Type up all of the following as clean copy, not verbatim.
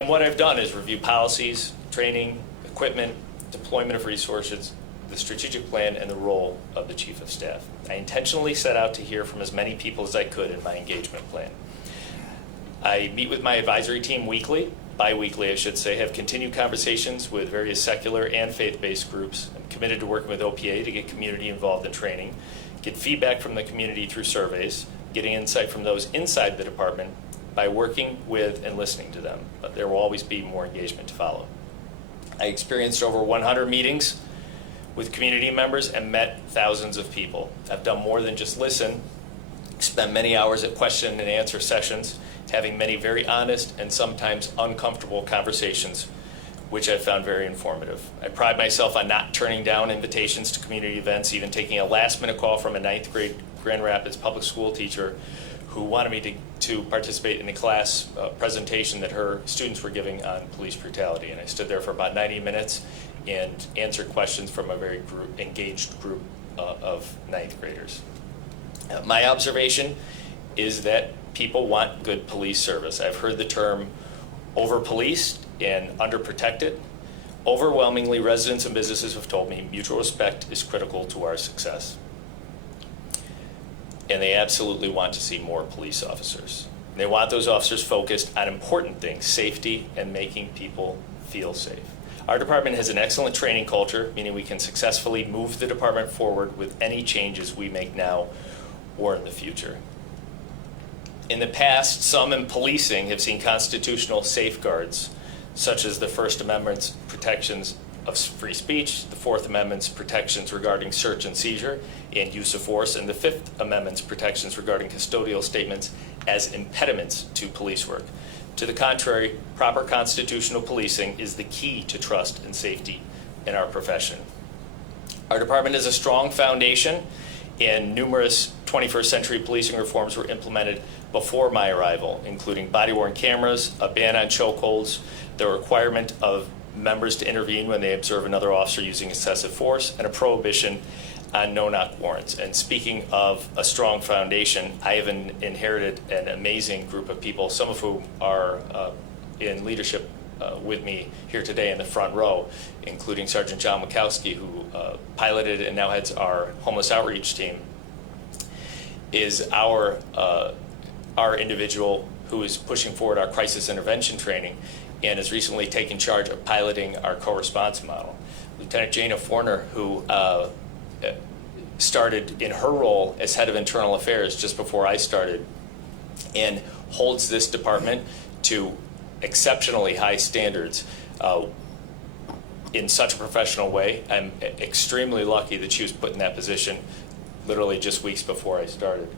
And what I've done is review policies, training, equipment, deployment of resources, the strategic plan, and the role of the Chief of Staff. I intentionally set out to hear from as many people as I could in my engagement plan. I meet with my advisory team weekly, bi-weekly I should say, have continued conversations with various secular and faith-based groups. I'm committed to working with OPA to get community involved in training, get feedback from the community through surveys, getting insight from those inside the department by working with and listening to them. But there will always be more engagement to follow. I experienced over 100 meetings with community members and met thousands of people. I've done more than just listen, spent many hours at question and answer sessions, having many very honest and sometimes uncomfortable conversations, which I found very informative. I pride myself on not turning down invitations to community events, even taking a last-minute call from a 9th grade Grand Rapids public school teacher who wanted me to participate in a class presentation that her students were giving on police brutality. And I stood there for about 90 minutes and answered questions from a very engaged group of 9th graders. My observation is that people want good police service. I've heard the term over-policed and under-protected. Overwhelmingly, residents and businesses have told me mutual respect is critical to our success. And they absolutely want to see more police officers. They want those officers focused on important things, safety and making people feel safe. Our department has an excellent training culture, meaning we can successfully move the department forward with any changes we make now or in the future. In the past, some in policing have seen constitutional safeguards, such as the First Amendment's protections of free speech, the Fourth Amendment's protections regarding search and seizure and use of force, and the Fifth Amendment's protections regarding custodial statements as impediments to police work. To the contrary, proper constitutional policing is the key to trust and safety in our profession. Our department has a strong foundation, and numerous 21st century policing reforms were implemented before my arrival, including body-worn cameras, a ban on chokeholds, the requirement of members to intervene when they observe another officer using excessive force, and a prohibition on no-knock warrants. And speaking of a strong foundation, I have inherited an amazing group of people, some of whom are in leadership with me here today in the front row, including Sergeant John Mikowski, who piloted and now heads our homeless outreach team, is our individual who is pushing forward our crisis intervention training and has recently taken charge of piloting our co-response model. Lieutenant Jana Forner, who started in her role as head of internal affairs just before I started, and holds this department to exceptionally high standards in such a professional way. I'm extremely lucky that she was put in that position literally just weeks before I started.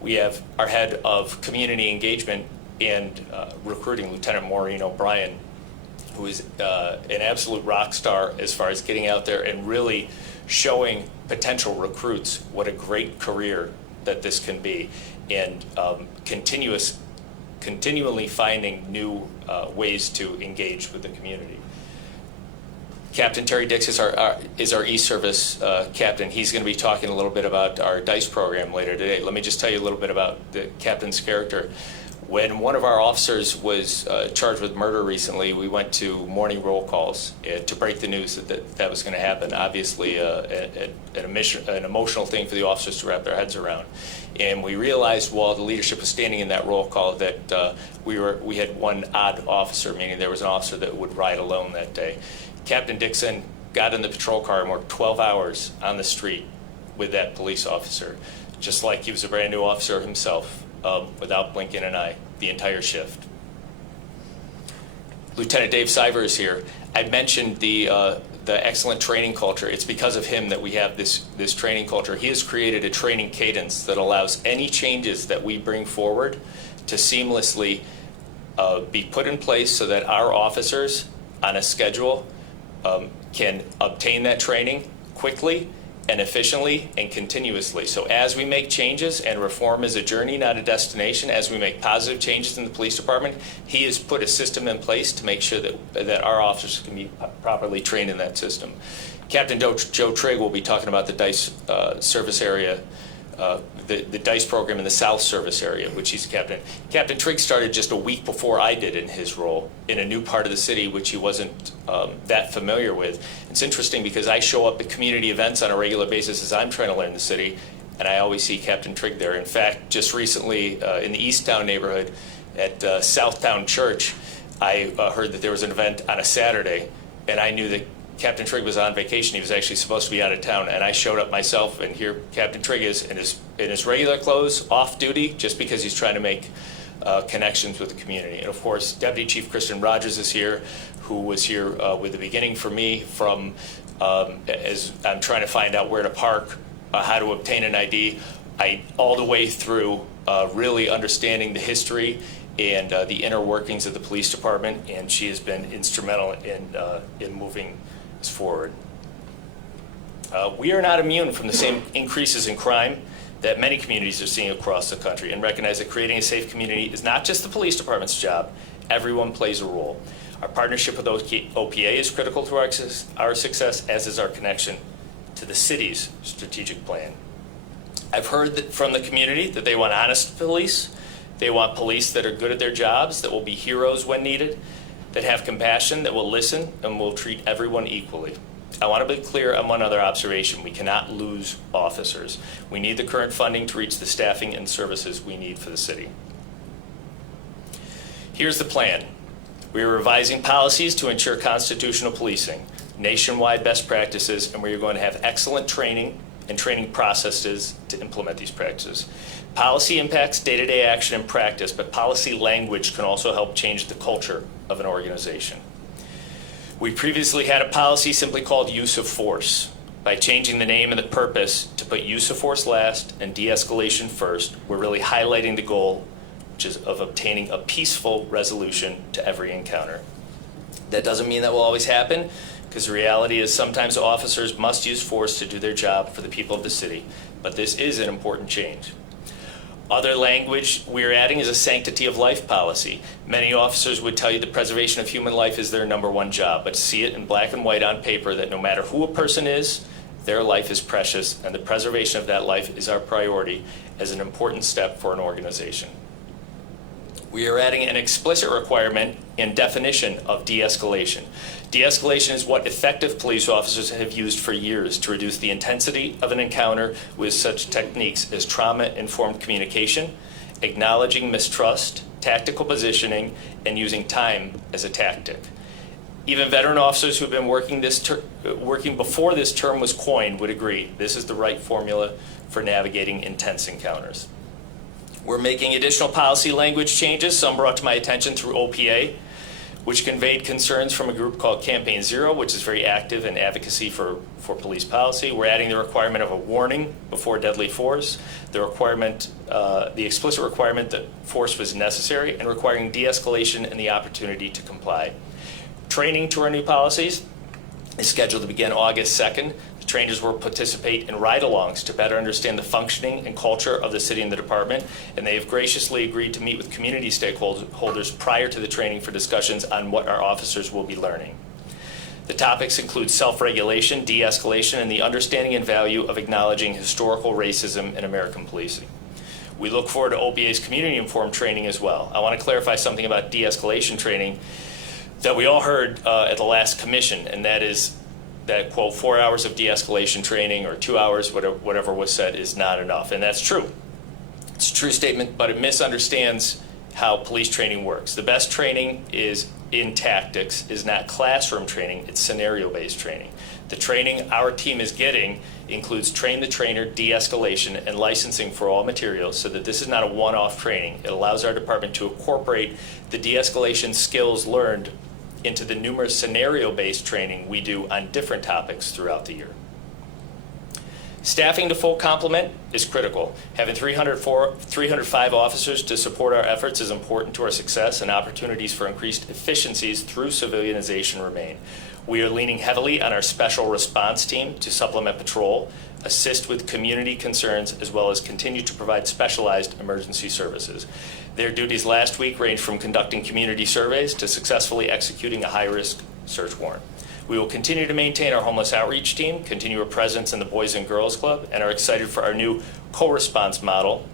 We have our head of community engagement and recruiting, Lieutenant Maureen O'Brien, who is an absolute rock star as far as getting out there and really showing potential recruits what a great career that this can be, and continually finding new ways to engage with the community. Captain Terry Dix is our East Service captain. He's going to be talking a little bit about our DICE program later today. Let me just tell you a little bit about the captain's character. When one of our officers was charged with murder recently, we went to morning roll calls to break the news that was going to happen. Obviously, an emotional thing for the officers to wrap their heads around. And we realized while the leadership was standing in that roll call that we had one odd officer, meaning there was an officer that would ride alone that day. Captain Dixon got in the patrol car and worked 12 hours on the street with that police officer, just like he was a brand new officer himself. Without blinking an eye, the entire shift. Lieutenant Dave Siver is here. I mentioned the excellent training culture. It's because of him that we have this training culture. He has created a training cadence that allows any changes that we bring forward to seamlessly be put in place so that our officers on a schedule can obtain that training quickly and efficiently and continuously. So as we make changes, and reform is a journey, not a destination, as we make positive changes in the police department, he has put a system in place to make sure that our officers can be properly trained in that system. Captain Joe Trigg will be talking about the DICE service area the DICE program in the South Service area, which he's captain. Captain Trigg started just a week before I did in his role in a new part of the city, which he wasn't that familiar with. It's interesting because I show up at community events on a regular basis as I'm trying to learn the city, and I always see Captain Trigg there. In fact, just recently in the Easttown neighborhood at Southtown Church, I heard that there was an event on a Saturday, and I knew that Captain Trigg was on vacation. He was actually supposed to be out of town, and I showed up myself, and here Captain Trigg is in his regular clothes, off duty, just because he's trying to make connections with the community. And of course, Deputy Chief Kristen Rogers is here, who was here with the beginning for me from as I'm trying to find out where to park, how to obtain an ID, all the way through really understanding the history and the inner workings of the police department, and she has been instrumental in moving us forward. We are not immune from the same increases in crime that many communities are seeing across the country, and recognize that creating a safe community is not just the police department's job. Everyone plays a role. Our partnership with OPA is critical to our success, as is our connection to the city's strategic plan. I've heard that from the community that they want honest police. They want police that are good at their jobs, that will be heroes when needed, that have compassion, that will listen, and will treat everyone equally. I want to be clear on one other observation. We cannot lose officers. We need the current funding to reach the staffing and services we need for the city. Here's the plan. We are revising policies to ensure constitutional policing, nationwide best practices, and we are going to have excellent training and training processes to implement these practices. Policy impacts day-to-day action and practice, but policy language can also help change the culture of an organization. We previously had a policy simply called use of force. By changing the name and the purpose to put use of force last and de-escalation first, we're really highlighting the goal, which is of obtaining a peaceful resolution to every encounter. That doesn't mean that will always happen, because the reality is sometimes officers must use force to do their job for the people of the city, but this is an important change. Other language we're adding is a sanctity of life policy. Many officers would tell you the preservation of human life is their #1 job, but to see it in black and white on paper that no matter who a person is, their life is precious, and the preservation of that life is our priority as an important step for an organization. We are adding an explicit requirement and definition of de-escalation. De-escalation is what effective police officers have used for years to reduce the intensity of an encounter with such techniques as trauma-informed communication, acknowledging mistrust, tactical positioning, and using time as a tactic. Even veteran officers who have been working before this term was coined would agree this is the right formula for navigating intense encounters. We're making additional policy language changes, some brought to my attention through OPA, which conveyed concerns from a group called Campaign Zero, which is very active in advocacy for police policy. We're adding the requirement of a warning before deadly force, the explicit requirement that force was necessary, and requiring de-escalation and the opportunity to comply. Training to our new policies is scheduled to begin August 2nd. Trainers will participate in ride-alongs to better understand the functioning and culture of the city and the department, and they have graciously agreed to meet with community stakeholders prior to the training for discussions on what our officers will be learning. The topics include self-regulation, de-escalation, and the understanding and value of acknowledging historical racism in American policing. We look forward to OPA's community-informed training as well. I want to clarify something about de-escalation training that we all heard at the last commission, and that is that, quote, 4 hours of de-escalation training or 2 hours, whatever was said, is not enough. And that's true. It's a true statement, but it misunderstands how police training works. The best training is in tactics, is not classroom training, it's scenario-based training. The training our team is getting includes train the trainer, de-escalation, and licensing for all materials, so that this is not a one-off training. It allows our department to incorporate the de-escalation skills learned into the numerous scenario-based training we do on different topics throughout the year. Staffing to full complement is critical. Having 305 officers to support our efforts is important to our success, and opportunities for increased efficiencies through civilianization remain. We are leaning heavily on our special response team to supplement patrol, assist with community concerns, as well as continue to provide specialized emergency services. Their duties last week ranged from conducting community surveys to successfully executing a high-risk search warrant. We will continue to maintain our homeless outreach team, continue our presence in the Boys and Girls Club, and are excited for our new co-response model,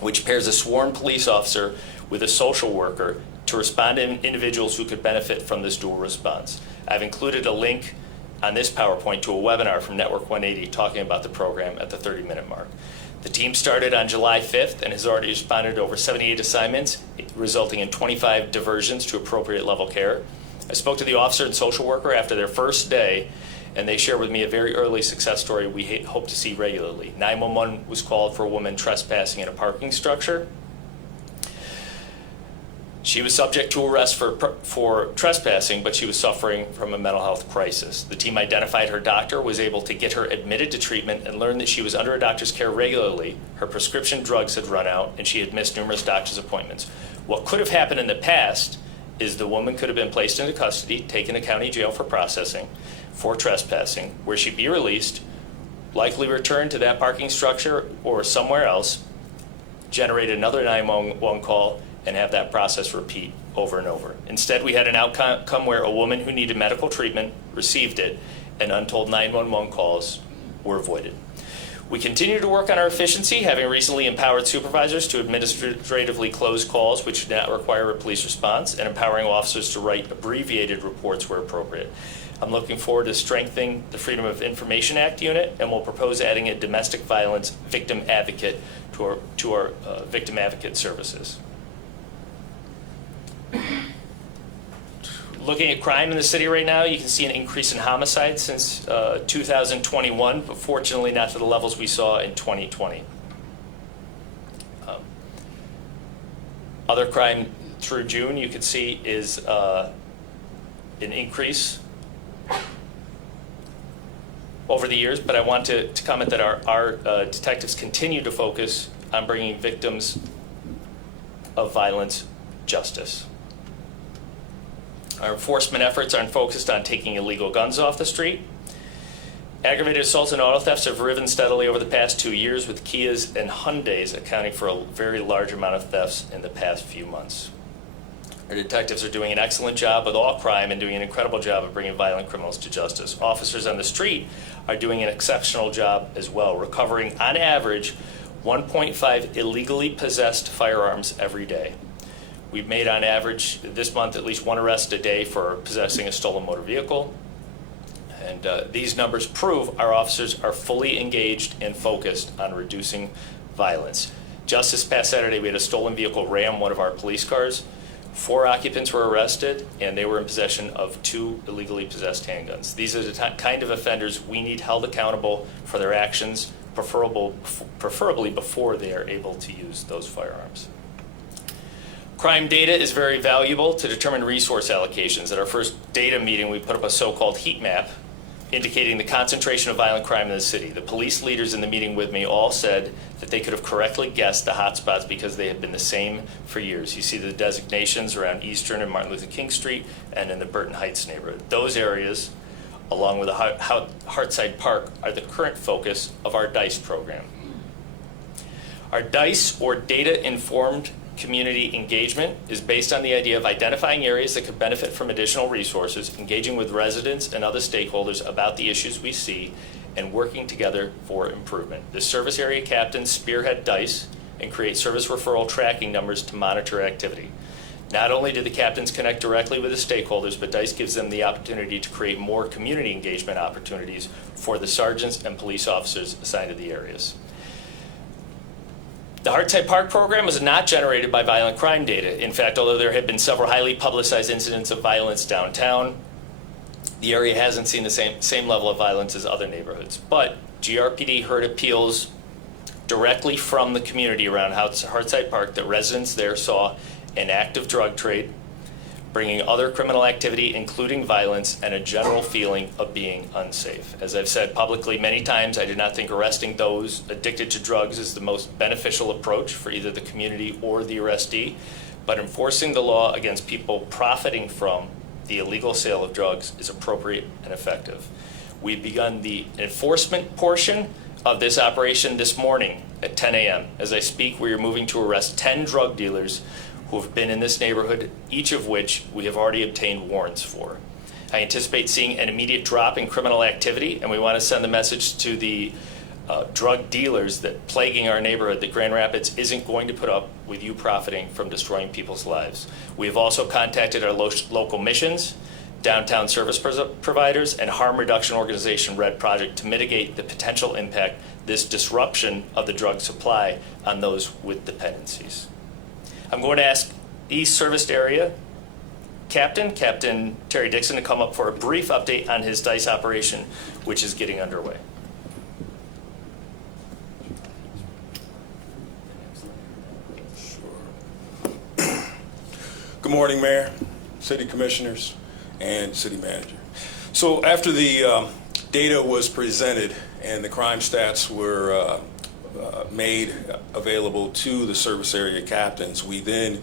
which pairs a sworn police officer with a social worker to respond to individuals who could benefit from this dual response. I've included a link on this PowerPoint to a webinar from Network 180 talking about the program at the 30-minute mark. The team started on July 5th and has already responded to over 78 assignments, resulting in 25 diversions to appropriate level care. I spoke to the officer and social worker after their first day, and they shared with me a very early success story we hope to see regularly. 911 was called for a woman trespassing in a parking structure. She was subject to arrest for trespassing, but she was suffering from a mental health crisis. The team identified her doctor, was able to get her admitted to treatment, and learned that she was under a doctor's care regularly. Her prescription drugs had run out, and she had missed numerous doctor's appointments. What could have happened in the past is the woman could have been placed into custody, taken to county jail for processing, for trespassing, where she'd be released, likely returned to that parking structure or somewhere else, generate another 911 call, and have that process repeat over and over. Instead, we had an outcome where a woman who needed medical treatment received it, and untold 911 calls were avoided. We continue to work on our efficiency, having recently empowered supervisors to administratively close calls which do not require a police response, and empowering officers to write abbreviated reports where appropriate. I'm looking forward to strengthening the Freedom of Information Act unit, and will propose adding a domestic violence victim advocate to our victim advocate services. Looking at crime in the city right now, you can see an increase in homicides since 2021, but fortunately not to the levels we saw in 2020. Other crime through June, you can see, is an increase over the years, but I want to comment that our detectives continue to focus on bringing victims of violence justice. Our enforcement efforts are focused on taking illegal guns off the street. Aggravated assaults and auto thefts have risen steadily over the past 2 years, with Kias and Hyundais accounting for a very large amount of thefts in the past few months. Our detectives are doing an excellent job with all crime and doing an incredible job of bringing violent criminals to justice. Officers on the street are doing an exceptional job as well, recovering on average 1.5 illegally possessed firearms every day. We've made on average this month at least one arrest a day for possessing a stolen motor vehicle. And these numbers prove our officers are fully engaged and focused on reducing violence. Just this past Saturday, we had a stolen vehicle ram one of our police cars. 4 occupants were arrested, and they were in possession of 2 illegally possessed handguns. These are the kind of offenders we need held accountable for their actions, preferably before they are able to use those firearms. Crime data is very valuable to determine resource allocations. At our first data meeting, we put up a so-called heat map indicating the concentration of violent crime in the city. The police leaders in the meeting with me all said that they could have correctly guessed the hotspots because they have been the same for years. You see the designations around Eastern and Martin Luther King Street and in the Burton Heights neighborhood. Those areas, along with the Hartside Park, are the current focus of our DICE program. Our DICE, or Data-Informed Community Engagement, is based on the idea of identifying areas that could benefit from additional resources, engaging with residents and other stakeholders about the issues we see, and working together for improvement. The service area captains spearhead DICE and create service referral tracking numbers to monitor activity. Not only do the captains connect directly with the stakeholders, but DICE gives them the opportunity to create more community engagement opportunities for the sergeants and police officers assigned to the areas. The Hartside Park program was not generated by violent crime data. In fact, although there have been several highly publicized incidents of violence downtown, the area hasn't seen the same level of violence as other neighborhoods. But GRPD heard appeals directly from the community around Hartside Park that residents there saw an active drug trade, bringing other criminal activity, including violence, and a general feeling of being unsafe. As I've said publicly many times, I do not think arresting those addicted to drugs is the most beneficial approach for either the community or the arrestee, but enforcing the law against people profiting from the illegal sale of drugs is appropriate and effective. We've begun the enforcement portion of this operation this morning at 10 a.m. As I speak, we are moving to arrest 10 drug dealers who have been in this neighborhood, each of which we have already obtained warrants for. I anticipate seeing an immediate drop in criminal activity, and we want to send the message to the drug dealers that plaguing our neighborhood that Grand Rapids isn't going to put up with you profiting from destroying people's lives. We have also contacted our local missions, downtown service providers, and harm reduction organization Red Project to mitigate the potential impact this disruption of the drug supply on those with dependencies. I'm going to ask East Serviced Area Captain Terry Dixon to come up for a brief update on his DICE operation, which is getting underway. Good morning, Mayor, City Commissioners, and City Manager. So after the data was presented and the crime stats were made available to the service area captains, we then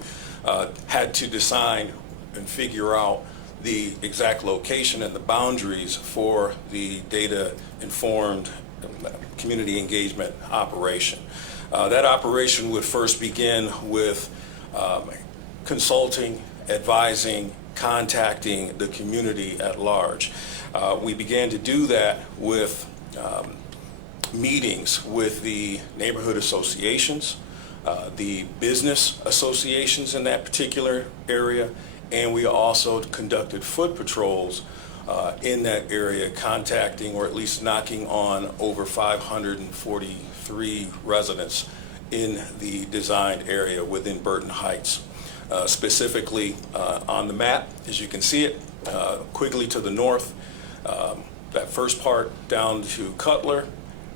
had to design and figure out the exact location and the boundaries for the data-informed community engagement operation. That operation would first begin with consulting, advising, contacting the community at large. We began to do that with meetings with the neighborhood associations, the business associations in that particular area, and we also conducted foot patrols in that area, contacting or at least knocking on over 543 residents in the designed area within Burton Heights. Specifically on the map, as you can see it, quickly to the north, that first part down to Cutler,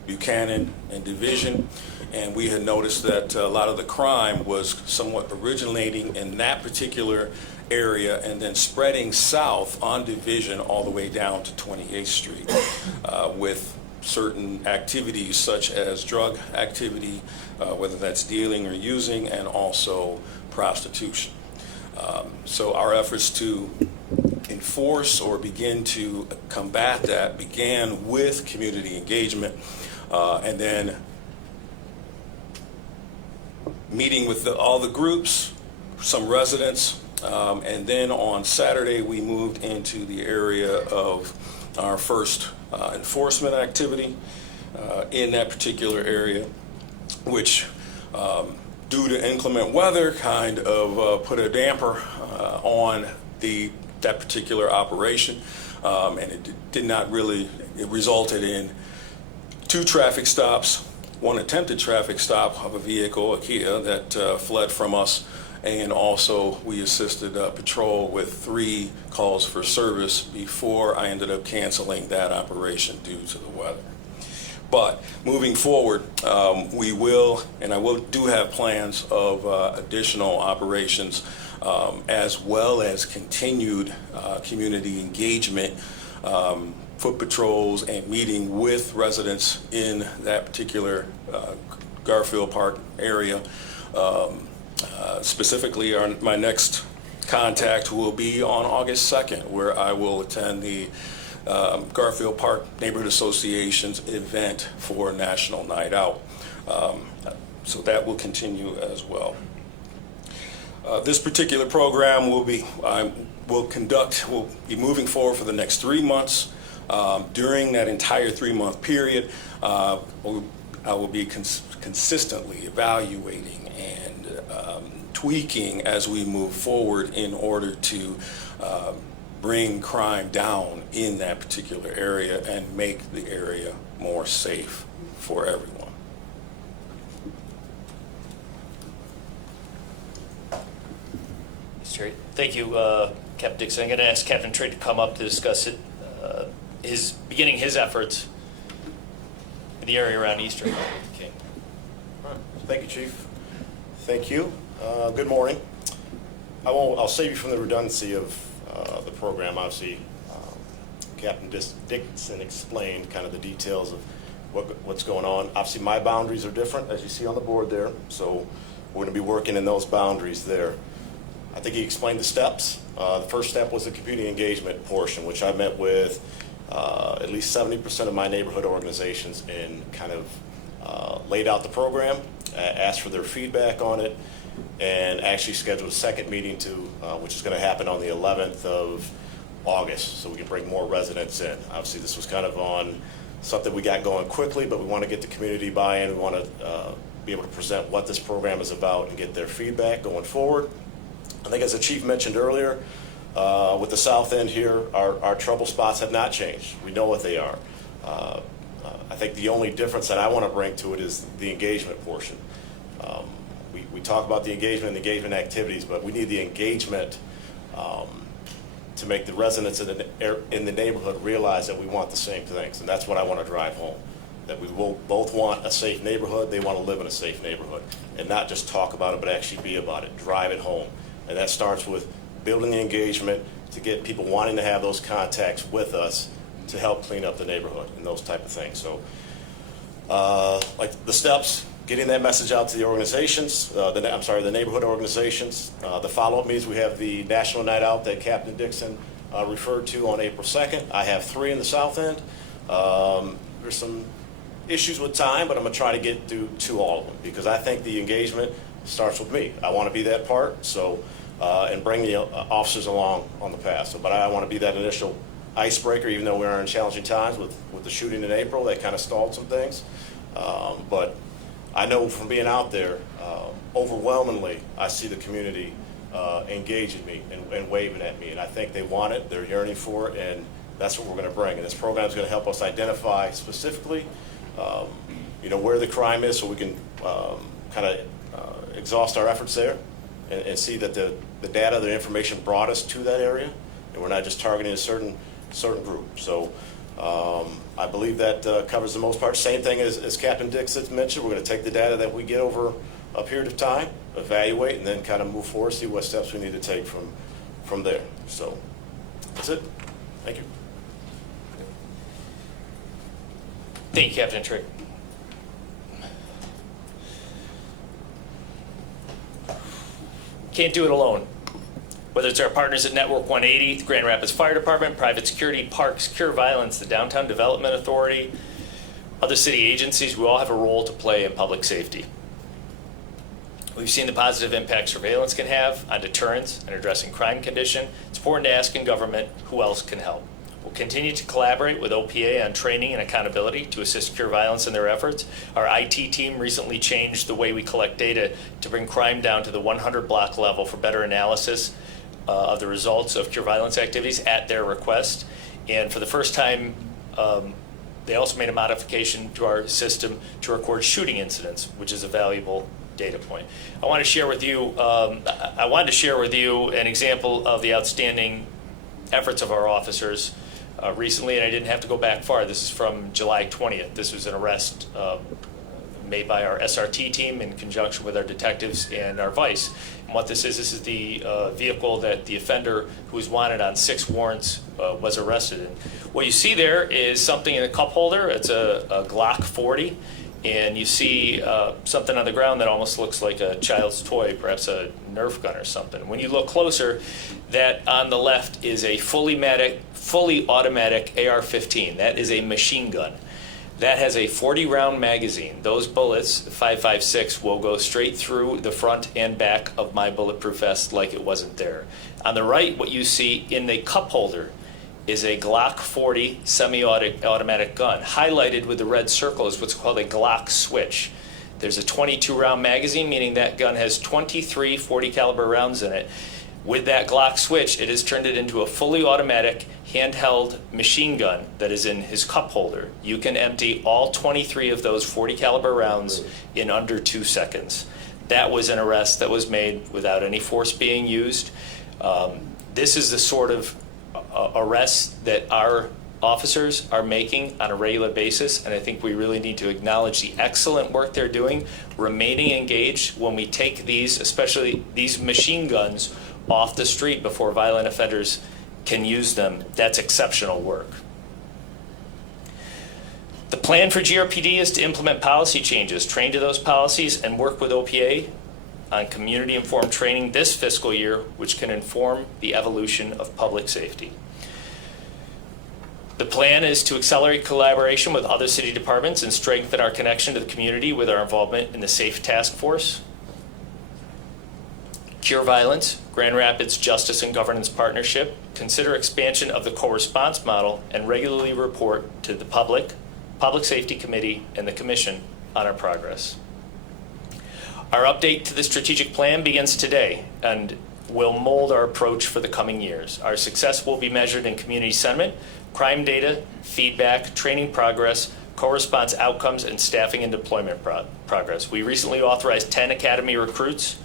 Buchanan, and Division. And we had noticed that a lot of the crime was somewhat originating in that particular area and then spreading south on Division all the way down to 28th Street with certain activities such as drug activity, whether that's dealing or using, and also prostitution. So our efforts to enforce or begin to combat that began with community engagement and then meeting with all the groups, some residents, and then on Saturday we moved into the area of our first enforcement activity in that particular area, which due to inclement weather kind of put a damper on that particular operation, and it did not really, it resulted in 2 traffic stops, 1 attempted traffic stop of a vehicle, a Kia, that fled from us, and also we assisted patrol with 3 calls for service before I ended up canceling that operation due to the weather. But moving forward, we will, and do have plans of additional operations as well as continued community engagement, foot patrols, and meeting with residents in that particular Garfield Park area. Specifically, my next contact will be on August 2nd, where I will attend the Garfield Park Neighborhood Association's event for National Night Out. So that will continue as well. This particular program will be moving forward for the next 3 months. During that entire 3-month period, I will be consistently evaluating and tweaking as we move forward in order to bring crime down in that particular area and make the area more safe for everyone. Terry, thank you, Captain Dixon. I'm going to ask Captain Trade to come up to discuss it, beginning his efforts in the area around Eastern King. Thank you, Chief. Thank you. Good morning. I'll save you from the redundancy of the program. Obviously, Captain Dixon explained kind of the details of what's going on. Obviously, my boundaries are different, as you see on the board there. So we're going to be working in those boundaries there. I think he explained the steps. The first step was the community engagement portion, which I met with at least 70% of my neighborhood organizations and kind of laid out the program, asked for their feedback on it, and actually scheduled a second meeting which is going to happen on the 11th of August, so we can bring more residents in. Obviously, this was kind of on something we got going quickly, but we want to get the community buy-in. We want to be able to present what this program is about and get their feedback going forward. I think as the chief mentioned earlier, with the south end here, our trouble spots have not changed. We know what they are. I think the only difference that I want to bring to it is the engagement portion. We talk about the engagement and engagement activities, but we need the engagement to make the residents in the neighborhood realize that we want the same things. And that's what I want to drive home, that we will both want a safe neighborhood. They want to live in a safe neighborhood and not just talk about it, but actually be about it, drive it home. And that starts with building the engagement to get people wanting to have those contacts with us to help clean up the neighborhood and those type of things. So like the steps, getting that message out to the organizations, the neighborhood organizations. The follow-up means we have the National Night Out that Captain Dixon referred to on April 2nd. I have 3 in the south end. There's some issues with time, but I'm going to try to get to all of them because I think the engagement starts with me. I want to be that part, so and bring the officers along on the path. So, but I want to be that initial icebreaker, even though we're in challenging times with the shooting in April that kind of stalled some things. But I know from being out there, overwhelmingly, I see the community engaging me and waving at me, and I think they want it, they're yearning for it, and that's what we're going to bring. And this program is going to help us identify specifically, where the crime is, so we can kind of exhaust our efforts there and see that the data, the information brought us to that area, and we're not just targeting a certain group. So I believe that covers the most part. Same thing as Captain Dixon mentioned, we're going to take the data that we get over a period of time, evaluate, and then kind of move forward, see what steps we need to take from there. So that's it. Thank you. Thank you, Captain Trick. Can't do it alone. Whether it's our partners at Network 180, the Grand Rapids Fire Department, Private Security, Parks, Cure Violence, the Downtown Development Authority, other city agencies, we all have a role to play in public safety. We've seen the positive impact surveillance can have on deterrence and addressing crime condition. It's important to ask in government who else can help. We'll continue to collaborate with OPA on training and accountability to assist Cure Violence in their efforts. Our IT team recently changed the way we collect data to bring crime down to the 100 block level for better analysis of the results of Cure Violence activities at their request. And for the first time, they also made a modification to our system to record shooting incidents, which is a valuable data point. I wanted to share with you an example of the outstanding efforts of our officers recently, and I didn't have to go back far. This is from July 20th. This was an arrest made by our SRT team in conjunction with our detectives and our vice. And what this is the vehicle that the offender who was wanted on 6 warrants was arrested in. What you see there is something in a cup holder. It's a Glock 40. And you see something on the ground that almost looks like a child's toy, perhaps a Nerf gun or something. When you look closer, that on the left is a fully automatic AR-15. That is a machine gun. That has a 40-round magazine. Those bullets, 5.56, will go straight through the front and back of my bulletproof vest like it wasn't there. On the right, what you see in the cup holder is a Glock 40 semi-automatic gun. Highlighted with the red circle is what's called a Glock switch. There's a 22-round magazine, meaning that gun has 23 40 caliber rounds in it. With that Glock switch, it has turned it into a fully automatic handheld machine gun that is in his cup holder. You can empty all 23 of those 40 caliber rounds in under 2 seconds. That was an arrest that was made without any force being used. This is the sort of arrests that our officers are making on a regular basis, and I think we really need to acknowledge the excellent work they're doing, remaining engaged when we take these, especially these machine guns, off the street before violent offenders can use them. That's exceptional work. The plan for GRPD is to implement policy changes, train to those policies, and work with OPA on community-informed training this fiscal year, which can inform the evolution of public safety. The plan is to accelerate collaboration with other city departments and strengthen our connection to the community with our involvement in the SAFE Task Force. Cure Violence, Grand Rapids Justice and Governance Partnership, consider expansion of the co-response model and regularly report to the Public Safety Committee, and the Commission on our progress. Our update to the strategic plan begins today and will mold our approach for the coming years. Our success will be measured in community sentiment, crime data, feedback, training progress, co-response outcomes, and staffing and deployment progress. We recently authorized 10 Academy recruits.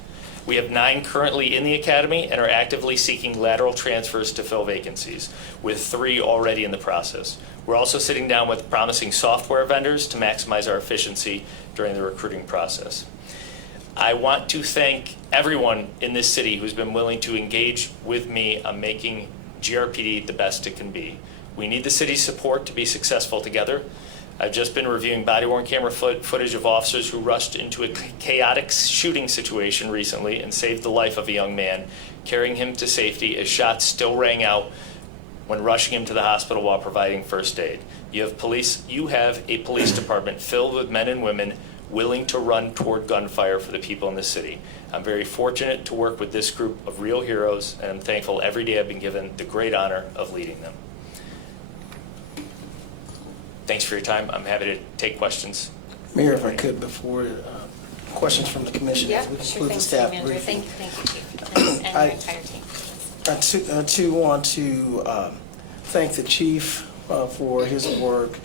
We have 9 currently in the Academy and are actively seeking lateral transfers to fill vacancies, with 3 already in the process. We're also sitting down with promising software vendors to maximize our efficiency during the recruiting process. I want to thank everyone in this city who's been willing to engage with me on making GRPD the best it can be. We need the city's support to be successful together. I've just been reviewing body-worn camera footage of officers who rushed into a chaotic shooting situation recently and saved the life of a young man, carrying him to safety as shots still rang out when rushing him to the hospital while providing first aid. You have a police department filled with men and women willing to run toward gunfire for the people in the city. I'm very fortunate to work with this group of real heroes, and I'm thankful every day I've been given the great honor of leading them. Thanks for your time. I'm happy to take questions. Mayor, if I could, before questions from the commission. Yeah, as we sure. conclude the Thanks, staff City Manager. briefing. Thank you, Chief, and your entire team. I too want to thank the chief for his work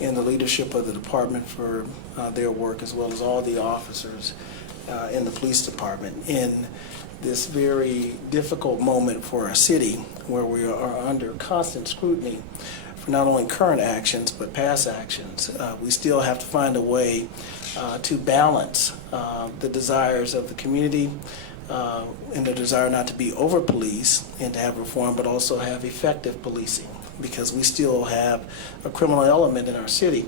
and the leadership of the department for their work, as well as all the officers in the police department in this very difficult moment for our city, where we are under constant scrutiny for not only current actions but past actions. We still have to find a way to balance the desires of the community and the desire not to be over-police and to have reform, but also have effective policing, because we still have a criminal element in our city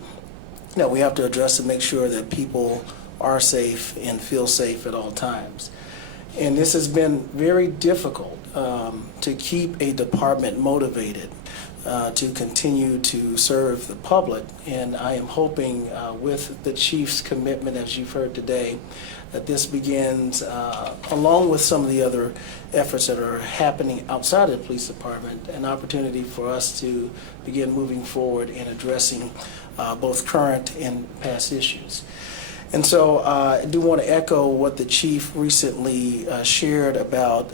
that we have to address to make sure that people are safe and feel safe at all times. And this has been very difficult to keep a department motivated to continue to serve the public. And I am hoping with the chief's commitment, as you've heard today, that this begins, along with some of the other efforts that are happening outside of the police department, an opportunity for us to begin moving forward in addressing both current and past issues. And so I do want to echo what the chief recently shared about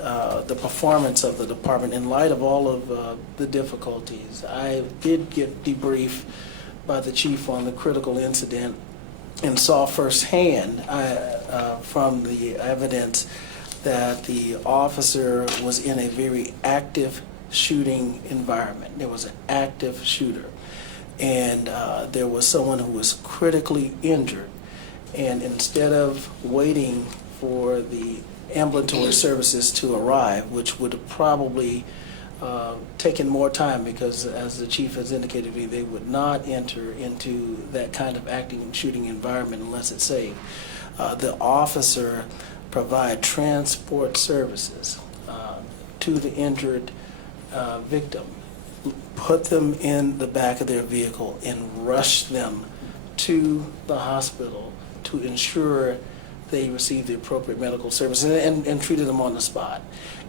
the performance of the department in light of all of the difficulties. I did get debriefed by the chief on the critical incident and saw firsthand from the evidence that the officer was in a very active shooting environment. There was an active shooter, and there was someone who was critically injured. And instead of waiting for the ambulatory services to arrive, which would have probably taken more time, because as the chief has indicated to me, they would not enter into that kind of acting and shooting environment unless it's safe. The officer provide transport services to the injured victim, put them in the back of their vehicle and rush them to the hospital to ensure they receive the appropriate medical services and treated them on the spot.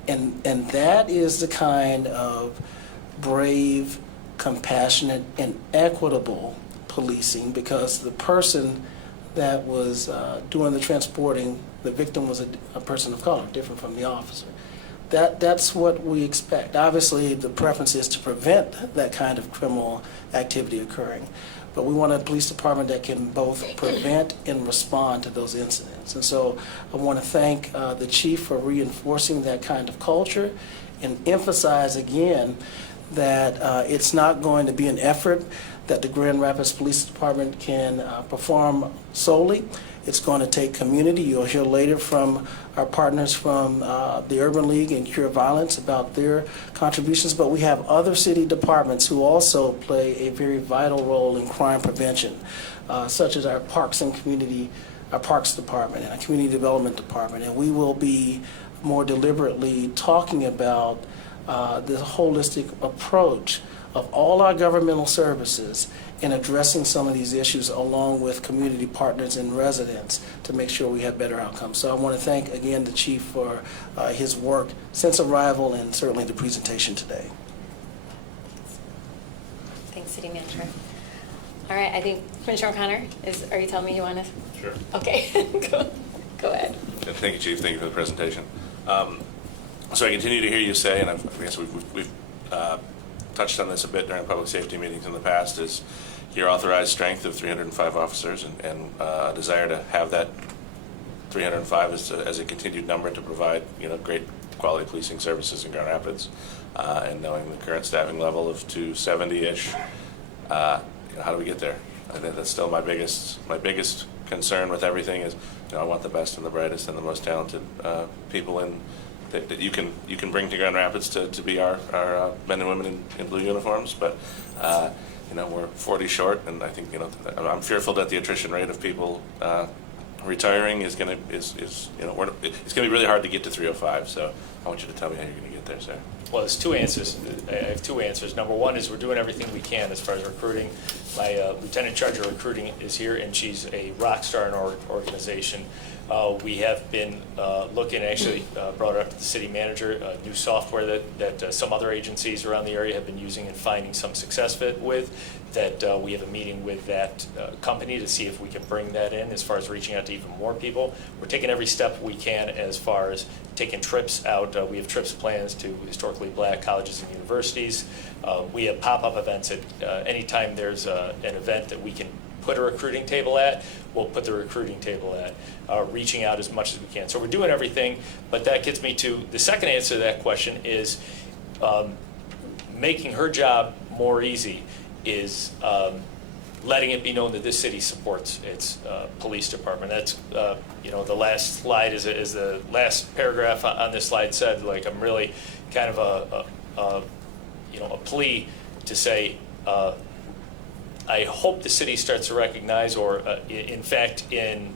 And that is the kind of brave, compassionate, and equitable policing, because the person that was doing the transporting, the victim was a person of color, different from the officer. That's what we expect. Obviously, the preference is to prevent that kind of criminal activity occurring. But we want a police department that can both prevent and respond to those incidents. And so I want to thank the chief for reinforcing that kind of culture and emphasize again that it's not going to be an effort that the Grand Rapids Police Department can perform solely. It's going to take community. You'll hear later from our partners from the Urban League and Cure Violence about their contributions, but we have other city departments who also play a very vital role in crime prevention, such as our Parks Department and our Community Development Department. And we will be more deliberately talking about the holistic approach of all our governmental services in addressing some of these issues along with community partners and residents to make sure we have better outcomes. So I want to thank again the chief for his work since arrival and certainly the presentation today. Thanks, City Manager. All right, I think Commissioner O'Connor, are you telling me you want to? Sure. Okay, go ahead. Thank you, Chief. Thank you for the presentation. So I continue to hear you say, and I guess we've touched on this a bit during public safety meetings in the past, is your authorized strength of 305 officers and a desire to have that 305 as a continued number to provide, great quality policing services in Grand Rapids, and knowing the current staffing level of 270-ish, how do we get there? I think that's still my biggest concern with everything is, I want the best and the brightest and the most talented people that you can bring to Grand Rapids to be our men and women in blue uniforms, but we're 40 short, and I think I'm fearful that the attrition rate of people retiring is going to it's going to be really hard to get to 305. So I want you to tell me how you're going to get there, sir. Well, there's two answers. I have two answers. Number one is we're doing everything we can as far as recruiting. My lieutenant charge of recruiting is here, and she's a rock star in our organization. We have been looking, actually brought it up to the city manager, new software that some other agencies around the area have been using and finding some success with, that we have a meeting with that company to see if we can bring that in as far as reaching out to even more people. We're taking every step we can as far as taking trips out. We have trips plans to historically black colleges and universities. We have pop-up events at anytime there's an event that we can put a recruiting table at, we'll put the recruiting table at, reaching out as much as we can. So we're doing everything, but that gets me to the second answer to that question is making her job more easy is letting it be known that this city supports its police department. That's, the last slide is the last paragraph on this slide said, like, I'm really kind of a plea to say, I hope the city starts to recognize, or in fact, in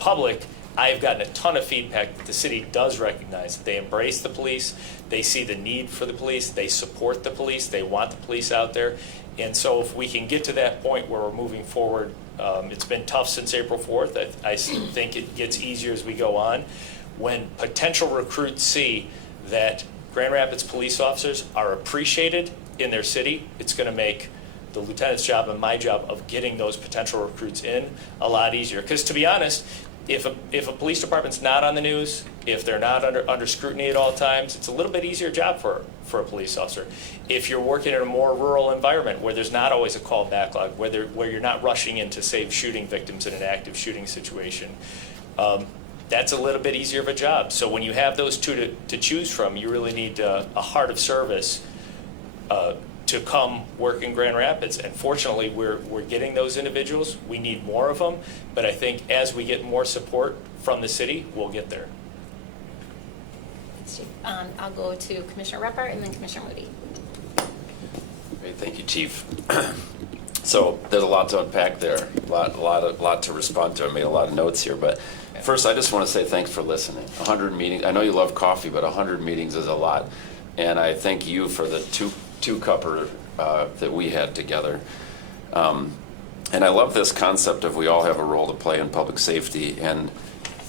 public, I've gotten a ton of feedback that the city does recognize that they embrace the police, they see the need for the police, they support the police, they want the police out there. And so if we can get to that point where we're moving forward, it's been tough since April 4th. I think it gets easier as we go on. When potential recruits see that Grand Rapids police officers are appreciated in their city, it's going to make the lieutenant's job and my job of getting those potential recruits in a lot easier. Because to be honest, if a police department's not on the news, if they're not under scrutiny at all times, it's a little bit easier job for a police officer. If you're working in a more rural environment where there's not always a call backlog, where you're not rushing in to save shooting victims in an active shooting situation, that's a little bit easier of a job. So when you have those two to choose from, you really need a heart of service to come work in Grand Rapids. And fortunately, we're getting those individuals. We need more of them, but I think as we get more support from the city, we'll get there. Thanks, Chief. I'll go to Commissioner Ruppert and then Commissioner Moody. Great, thank you, Chief. So there's a lot to unpack there, a lot to respond to. I made a lot of notes here, but first I just want to say thanks for listening. 100 meetings, I know you love coffee, but 100 meetings is a lot. And I thank you for the two-cupper that we had together. And I love this concept of we all have a role to play in public safety, and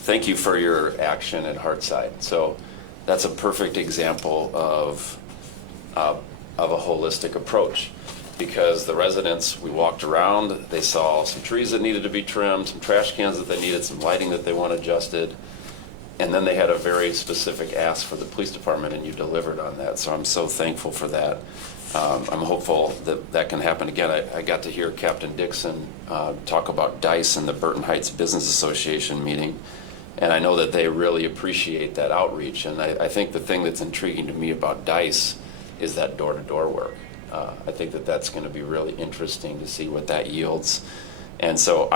thank you for your action at Heartside. So that's a perfect example of a holistic approach, because the residents, we walked around, they saw some trees that needed to be trimmed, some trash cans that they needed, some lighting that they want adjusted, and then they had a very specific ask for the police department, and you delivered on that. So I'm so thankful for that. I'm hopeful that that can happen again. I got to hear Captain Dixon talk about DICE and the Burton Heights Business Association meeting, and I know that they really appreciate that outreach. And I think the thing that's intriguing to me about DICE is that door-to-door work. I think that that's going to be really interesting to see what that yields. And so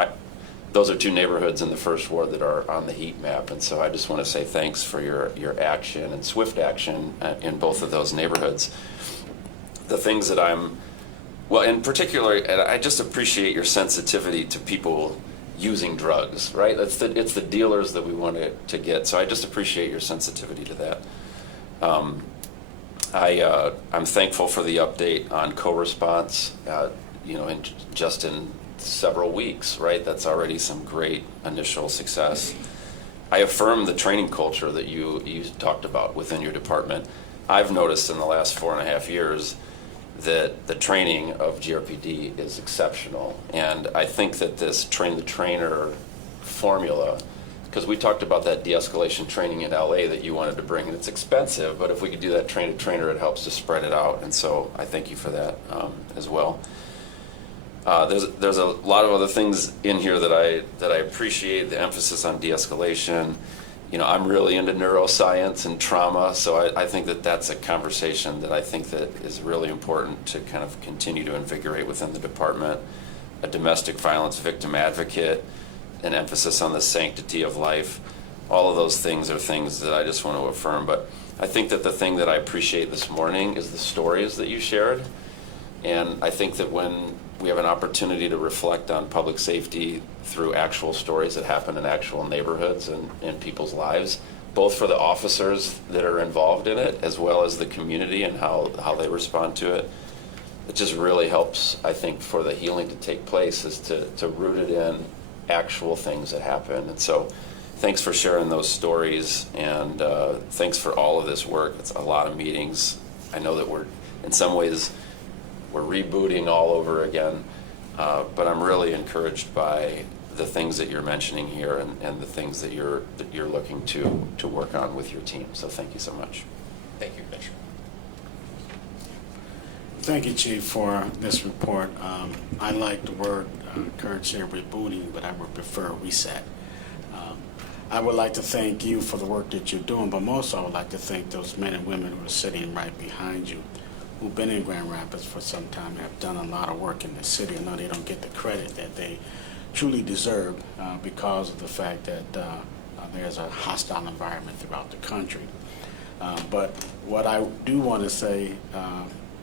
those are two neighborhoods in the first ward that are on the heat map, and so I just want to say thanks for your action and swift action in both of those neighborhoods. The things that in particular, and I just appreciate your sensitivity to people using drugs, right? It's the dealers that we want to get, so I just appreciate your sensitivity to that. I'm thankful for the update on co-response, just in several weeks, right? That's already some great initial success. I affirm the training culture that you talked about within your department. I've noticed in the last 4.5 years that the training of GRPD is exceptional. And I think that this train the trainer formula, because we talked about that de-escalation training in LA that you wanted to bring, and it's expensive, but if we could do that train the trainer, it helps to spread it out. And so I thank you for that as well. There's a lot of other things in here that I appreciate, the emphasis on de-escalation. I'm really into neuroscience and trauma, so I think that that's a conversation that I think that is really important to kind of continue to invigorate within the department. A domestic violence victim advocate, an emphasis on the sanctity of life. All of those things are things that I just want to affirm. But I think that the thing that I appreciate this morning is the stories that you shared. And I think that when we have an opportunity to reflect on public safety through actual stories that happen in actual neighborhoods and in people's lives, both for the officers that are involved in it as well as the community and how they respond to it, it just really helps, I think, for the healing to take place, is to root it in actual things that happen. And so thanks for sharing those stories, and thanks for all of this work. It's a lot of meetings. I know that in some ways, we're rebooting all over again, but I'm really encouraged by the things that you're mentioning here and the things that you're looking to work on with your team. So thank you so much. Thank you, Commissioner. Thank you, Chief, for this report. I like the word Kurt said rebooting, but I would prefer reset. I would like to thank you for the work that you're doing, but most I would like to thank those men and women who are sitting right behind you, who've been in Grand Rapids for some time, have done a lot of work in the city. I know they don't get the credit that they truly deserve because of the fact that there's a hostile environment throughout the country. But what I do want to say,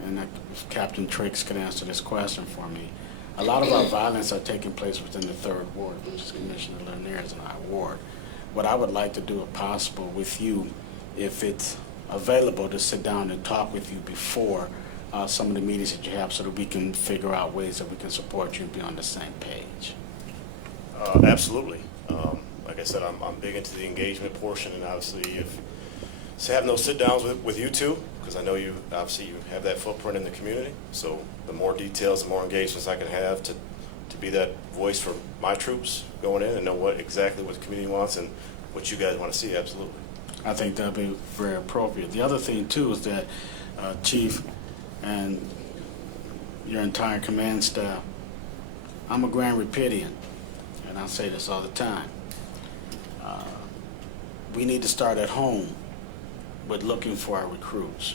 and if Captain Triggs could answer this question for me, a lot of our violence are taking place within the 3rd Ward, which is Commissioner Lanier's and our ward. What I would like to do, if possible, with you, if it's available, to sit down and talk with you before some of the meetings that you have, so that we can figure out ways that we can support you and be on the same page. Absolutely. Like I said, I'm big into the engagement portion, and obviously having those sit-downs with you two, because I know you have that footprint in the community. So the more details, the more engagements I can have to be that voice for my troops going in and know exactly what the community wants and what you guys want to see. Absolutely. I think that'd be very appropriate. The other thing too is that, Chief, and your entire command staff, I'm a Grand Rapidian, and I say this all the time. We need to start at home with looking for our recruits.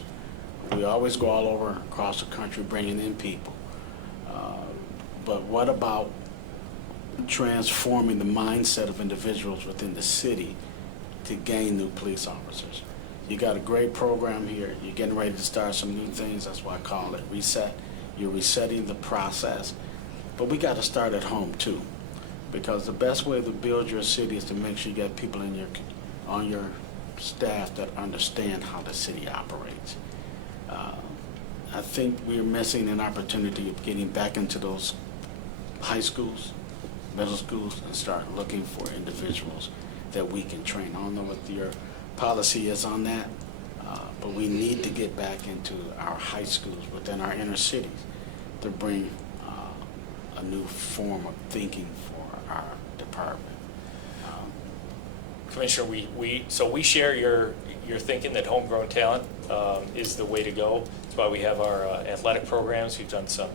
We always go all over across the country bringing in people. But what about transforming the mindset of individuals within the city to gain new police officers? You got a great program here. You're getting ready to start some new things. That's why I call it reset. You're resetting the process. But we got to start at home too, because the best way to build your city is to make sure you got people on your staff that understand how the city operates. I think we're missing an opportunity of getting back into those high schools, middle schools, and start looking for individuals that we can train. I don't know what your policy is on that, but we need to get back into our high schools within our inner cities to bring a new form of thinking for our department. Commissioner, we share your thinking that homegrown talent is the way to go. That's why we have our athletic programs. We've done some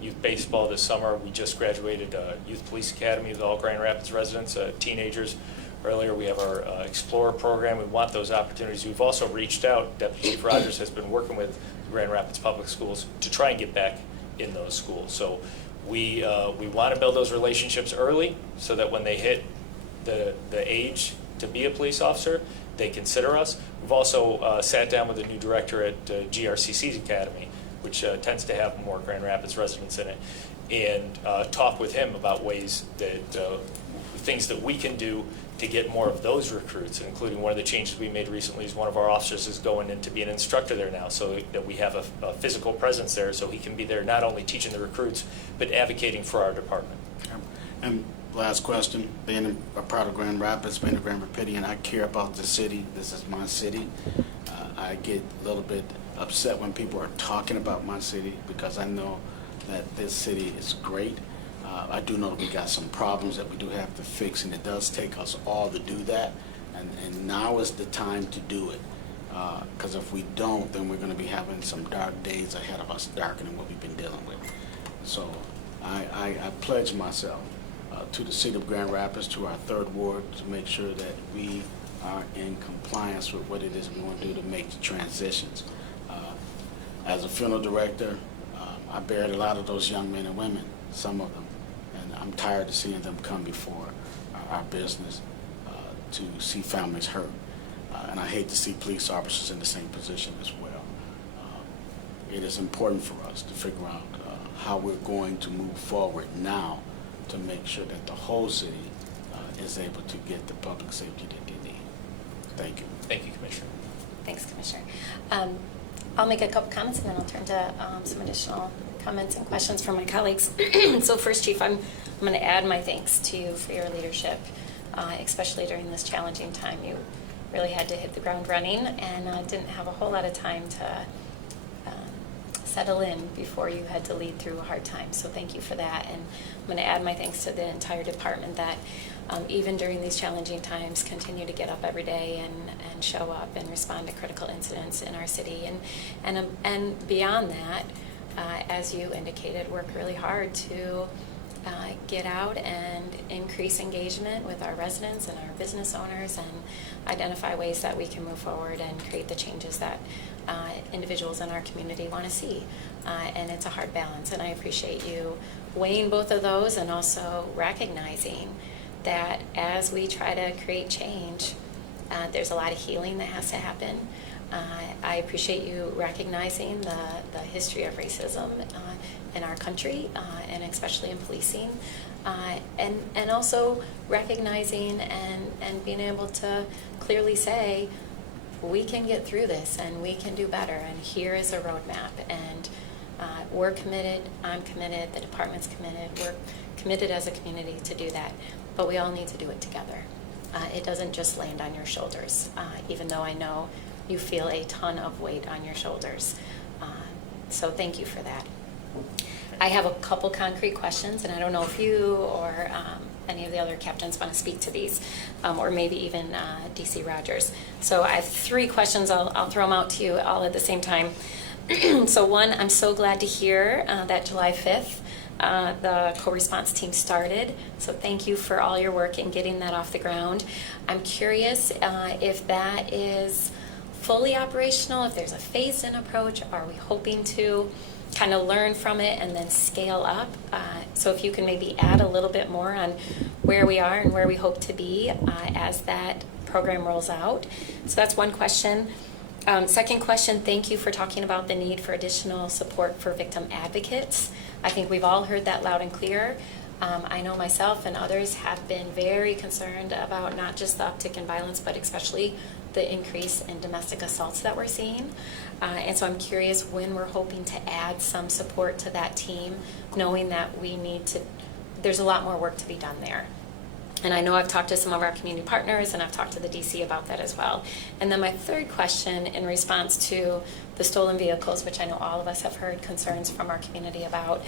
youth baseball this summer. We just graduated Youth Police Academy with all Grand Rapids residents, teenagers. Earlier, we have our Explorer program. We want those opportunities. We've also reached out. Deputy Chief Rogers has been working with Grand Rapids Public Schools to try and get back in those schools. So we want to build those relationships early so that when they hit the age to be a police officer, they consider us. We've also sat down with a new director at GRCC's Academy, which tends to have more Grand Rapids residents in it, and talk with him about ways that things that we can do to get more of those recruits, including one of the changes we made recently is one of our officers is going in to be an instructor there now, so that we have a physical presence there, so he can be there not only teaching the recruits, but advocating for our department. And last question, being a part of Grand Rapids, being a Grand Rapidian, I care about the city. This is my city. I get a little bit upset when people are talking about my city because I know that this city is great. I do know that we got some problems that we do have to fix, and it does take us all to do that. And now is the time to do it. Because if we don't, then we're going to be having some dark days ahead of us, darker than what we've been dealing with. So I pledge myself to the city of Grand Rapids, to our 3rd Ward, to make sure that we are in compliance with what it is we want to do to make the transitions. As a funeral director, I buried a lot of those young men and women, some of them. I'm tired of seeing them come before our business to see families hurt. And I hate to see police officers in the same position as well. It is important for us to figure out how we're going to move forward now to make sure that the whole city is able to get the public safety that they need. Thank you. Thank you, Commissioner. Thanks, Commissioner. I'll make a couple comments and then I'll turn to some additional comments and questions from my colleagues. So first, Chief, I'm going to add my thanks to you for your leadership, especially during this challenging time. You really had to hit the ground running and didn't have a whole lot of time to settle in before you had to lead through a hard time. So thank you for that. And I'm going to add my thanks to the entire department that even during these challenging times continue to get up every day and show up and respond to critical incidents in our city. And beyond that, as you indicated, work really hard to get out and increase engagement with our residents and our business owners and identify ways that we can move forward and create the changes that individuals in our community want to see. And it's a hard balance, and I appreciate you weighing both of those and also recognizing that as we try to create change, there's a lot of healing that has to happen. I appreciate you recognizing the history of racism in our country, and especially in policing, and also recognizing and being able to clearly say, we can get through this and we can do better, and here is a roadmap. And we're committed, I'm committed, the department's committed, we're committed as a community to do that, but we all need to do it together. It doesn't just land on your shoulders, even though I know you feel a ton of weight on your shoulders. So thank you for that. I have a couple concrete questions, and I don't know if you or any of the other captains want to speak to these, or maybe even DC Rogers. So I have 3 questions. I'll throw them out to you all at the same time. So one, I'm so glad to hear that July 5th, the co-response team started. So thank you for all your work in getting that off the ground. I'm curious if that is fully operational, if there's a phased-in approach. Are we hoping to kind of learn from it and then scale up? So if you can maybe add a little bit more on where we are and where we hope to be as that program rolls out. So that's one question. Second question, thank you for talking about the need for additional support for victim advocates. I think we've all heard that loud and clear. I know myself and others have been very concerned about not just the uptick in violence, but especially the increase in domestic assaults that we're seeing. And so I'm curious when we're hoping to add some support to that team, knowing that we need to, there's a lot more work to be done there. And I know I've talked to some of our community partners and I've talked to the DC about that as well. And then my third question in response to the stolen vehicles, which I know all of us have heard concerns from our community about,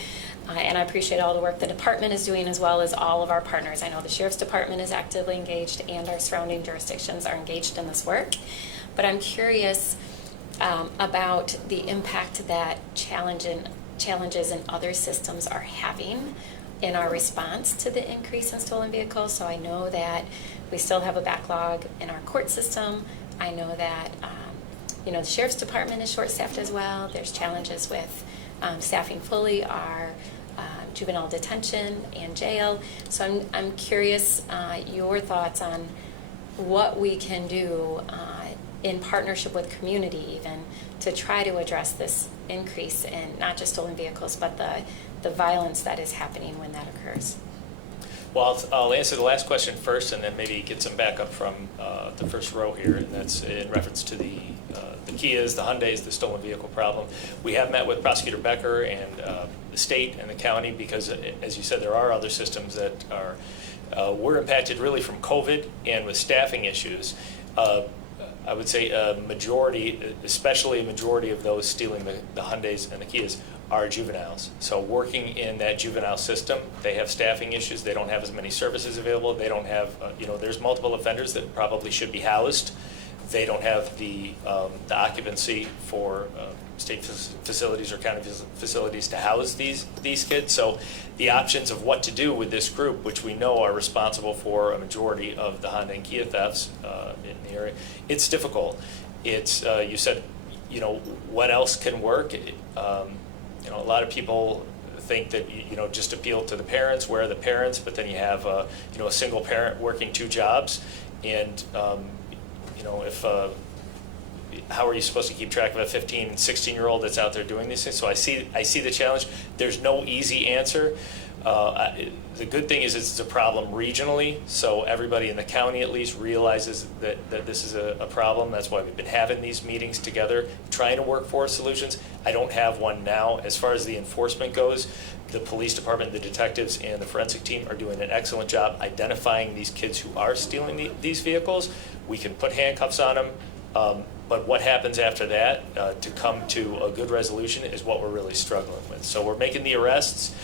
and I appreciate all the work the department is doing as well as all of our partners. I know the Sheriff's Department is actively engaged and our surrounding jurisdictions are engaged in this work. But I'm curious about the impact that challenges in other systems are having in our response to the increase in stolen vehicles. So I know that we still have a backlog in our court system. I know that the Sheriff's Department is short-staffed as well. There's challenges with staffing fully our juvenile detention and jail. So I'm curious your thoughts on what we can do in partnership with community even to try to address this increase in not just stolen vehicles, but the violence that is happening when that occurs. Well, I'll answer the last question first, and then maybe get some backup from the first row here, and that's in reference to the Kias, the Hyundais, the stolen vehicle problem. We have met with Prosecutor Becker and the state and the county because, as you said, there are other systems that were impacted really from COVID and with staffing issues. I would say a majority, especially a majority of those stealing the Hyundais and the Kias are juveniles. So working in that juvenile system, they have staffing issues. They don't have as many services available. They don't have, there's multiple offenders that probably should be housed. They don't have the occupancy for state facilities or county facilities to house these kids. So the options of what to do with this group, which we know are responsible for a majority of the Honda and Kia thefts in the area, it's difficult. It's you said, what else can work? A lot of people think that just appeal to the parents, where are the parents, but then you have a single parent working 2 jobs, and if how are you supposed to keep track of a 15, 16-year-old that's out there doing these things? So I see the challenge. There's no easy answer. The good thing is it's a problem regionally, so everybody in the county at least realizes that this is a problem. That's why we've been having these meetings together, trying to work for solutions. I don't have one now. As far as the enforcement goes, the police department, the detectives, and the forensic team are doing an excellent job identifying these kids who are stealing these vehicles. We can put handcuffs on them, but what happens after that to come to a good resolution is what we're really struggling with. So we're making the arrests.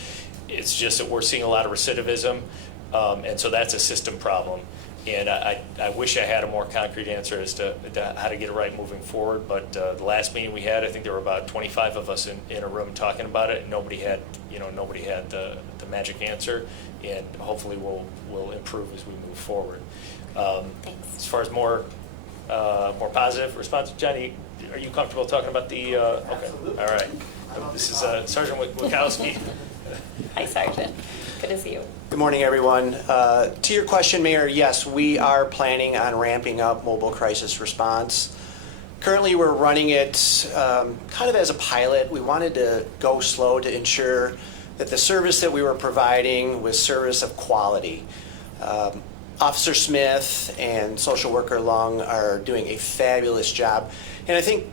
It's just that we're seeing a lot of recidivism, and so that's a system problem. And I wish I had a more concrete answer as to how to get it right moving forward. But the last meeting we had, I think there were about 25 of us in a room talking about it, and nobody had the magic answer. And hopefully we'll improve as we move forward. Thanks. As far as more positive response, Johnny, are you comfortable talking about the? Okay, all right. This is Sergeant Wachowski. Hi, Sergeant. Good to see you. Good morning, everyone. To your question, Mayor, yes, we are planning on ramping up mobile crisis response. Currently, we're running it kind of as a pilot. We wanted to go slow to ensure that the service that we were providing was service of quality. Officer Smith and social worker Lung are doing a fabulous job. And I think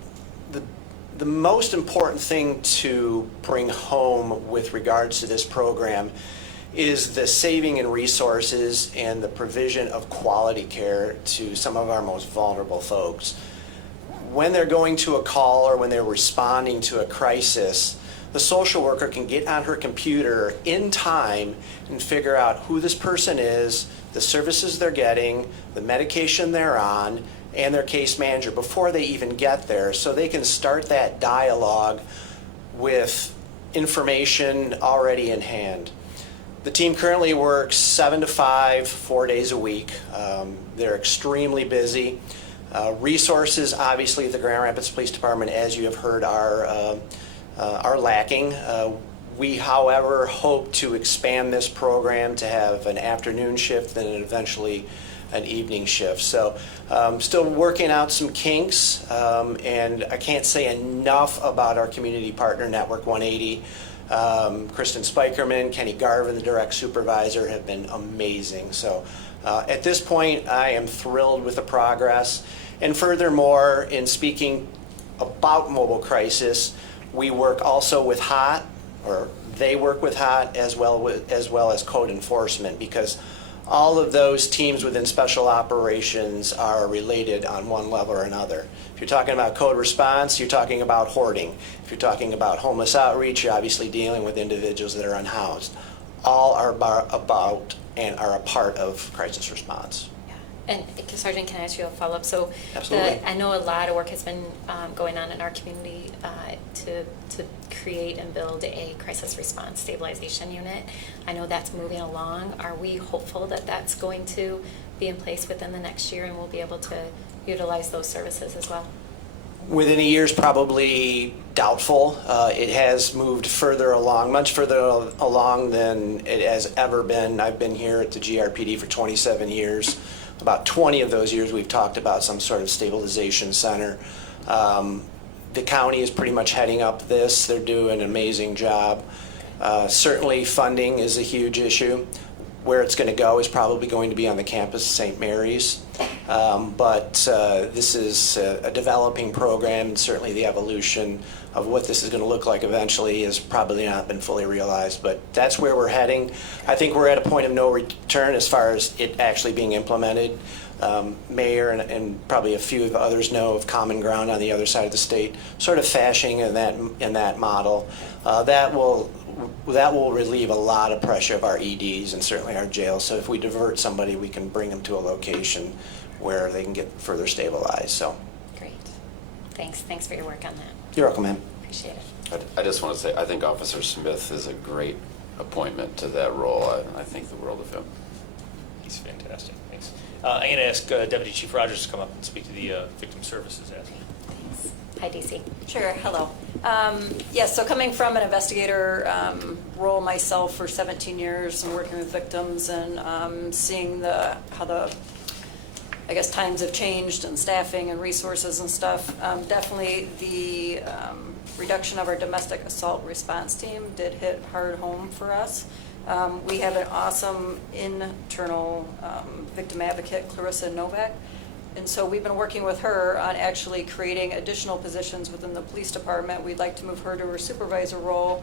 the most important thing to bring home with regards to this program is the saving in resources and the provision of quality care to some of our most vulnerable folks. When they're going to a call or when they're responding to a crisis, the social worker can get on her computer in time and figure out who this person is, the services they're getting, the medication they're on, and their case manager before they even get there, so they can start that dialogue with information already in hand. The team currently works 7 to 5, 4 days a week. They're extremely busy. Resources, obviously, at the Grand Rapids Police Department, as you have heard, are lacking. We, however, hope to expand this program to have an afternoon shift and eventually an evening shift. So still working out some kinks, and I can't say enough about our community partner network 180. Kristen Spikerman, Kenny Garvin, the direct supervisor, have been amazing. So at this point, I am thrilled with the progress. And furthermore, in speaking about mobile crisis, we work also with HOT, or they work with HOT as well as code enforcement, because all of those teams within special operations are related on one level or another. If you're talking about code response, you're talking about hoarding. If you're talking about homeless outreach, you're obviously dealing with individuals that are unhoused. All are about and are a part of crisis response. And Sergeant, can I ask you a follow-up? So Absolutely. I know a lot of work has been going on in our community to create and build a crisis response stabilization unit. I know that's moving along. Are we hopeful that that's going to be in place within the next year and we'll be able to utilize those services as well? Within a year is probably doubtful. It has moved further along, much further along than it has ever been. I've been here at the GRPD for 27 years. About 20 of those years we've talked about some sort of stabilization center. The county is pretty much heading up this. They're doing an amazing job. Certainly funding is a huge issue. where it's going to go is probably going to be on the campus of St. Mary's. But this is a developing program, and certainly the evolution of what this is going to look like eventually has probably not been fully realized. But that's where we're heading. I think we're at a point of no return as far as it actually being implemented. Mayor and probably a few of others know of Common Ground on the other side of the state, sort of fashioning in that model. That will relieve a lot of pressure of our EDs and certainly our jails. So if we divert somebody, we can bring them to a location where they can get further stabilized. So Great. Thanks for your work on that. you're welcome, ma'am. Appreciate it. I just want to say, I think Officer Smith is a great appointment to that role. I think the world of him. He's fantastic. Thanks. I'm going to ask Deputy Chief Rogers to come up and speak to the Victim Services aspect. Thanks. Hi, DC. Sure, hello. Yes, so coming from an investigator role myself for 17 years and working with victims and seeing how the, I guess, times have changed and staffing and resources and stuff, definitely the reduction of our domestic assault response team did hit hard home for us. We have an awesome internal victim advocate, Clarissa Novak. And so we've been working with her on actually creating additional positions within the police department. We'd like to move her to her supervisor role.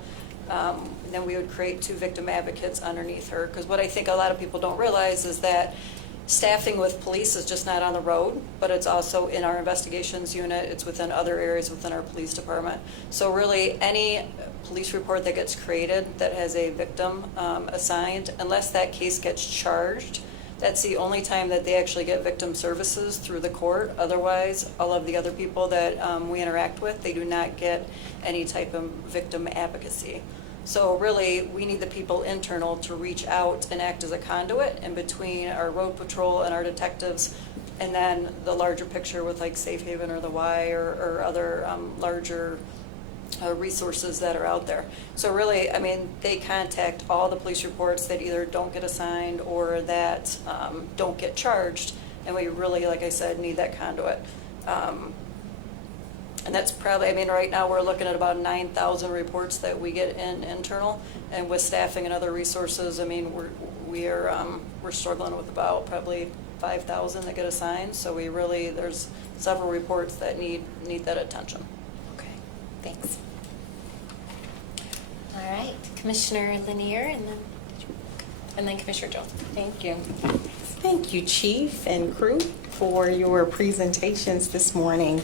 And then we would create 2 victim advocates underneath her. Because what I think a lot of people don't realize is that staffing with police is just not on the road, but it's also in our investigations unit. It's within other areas within our police department. So really any police report that gets created that has a victim assigned, unless that case gets charged, that's the only time that they actually get victim services through the court. Otherwise, all of the other people that we interact with, they do not get any type of victim advocacy. So really, we need the people internal to reach out and act as a conduit in between our road patrol and our detectives, and then the larger picture with like Safe Haven or the Y or other larger resources that are out there. So really, I mean, they contact all the police reports that either don't get assigned or that don't get charged, and we really, like I said, need that conduit. And that's probably, I mean, right now we're looking at about 9,000 reports that we get in internal, and with staffing and other resources, I mean, we're struggling with about probably 5,000 that get assigned. So we really, there's several reports that need that attention. Okay, thanks. All right, Commissioner Lanier and then Commissioner Jones. Thank you. Thank you, Chief and crew, for your presentations this morning.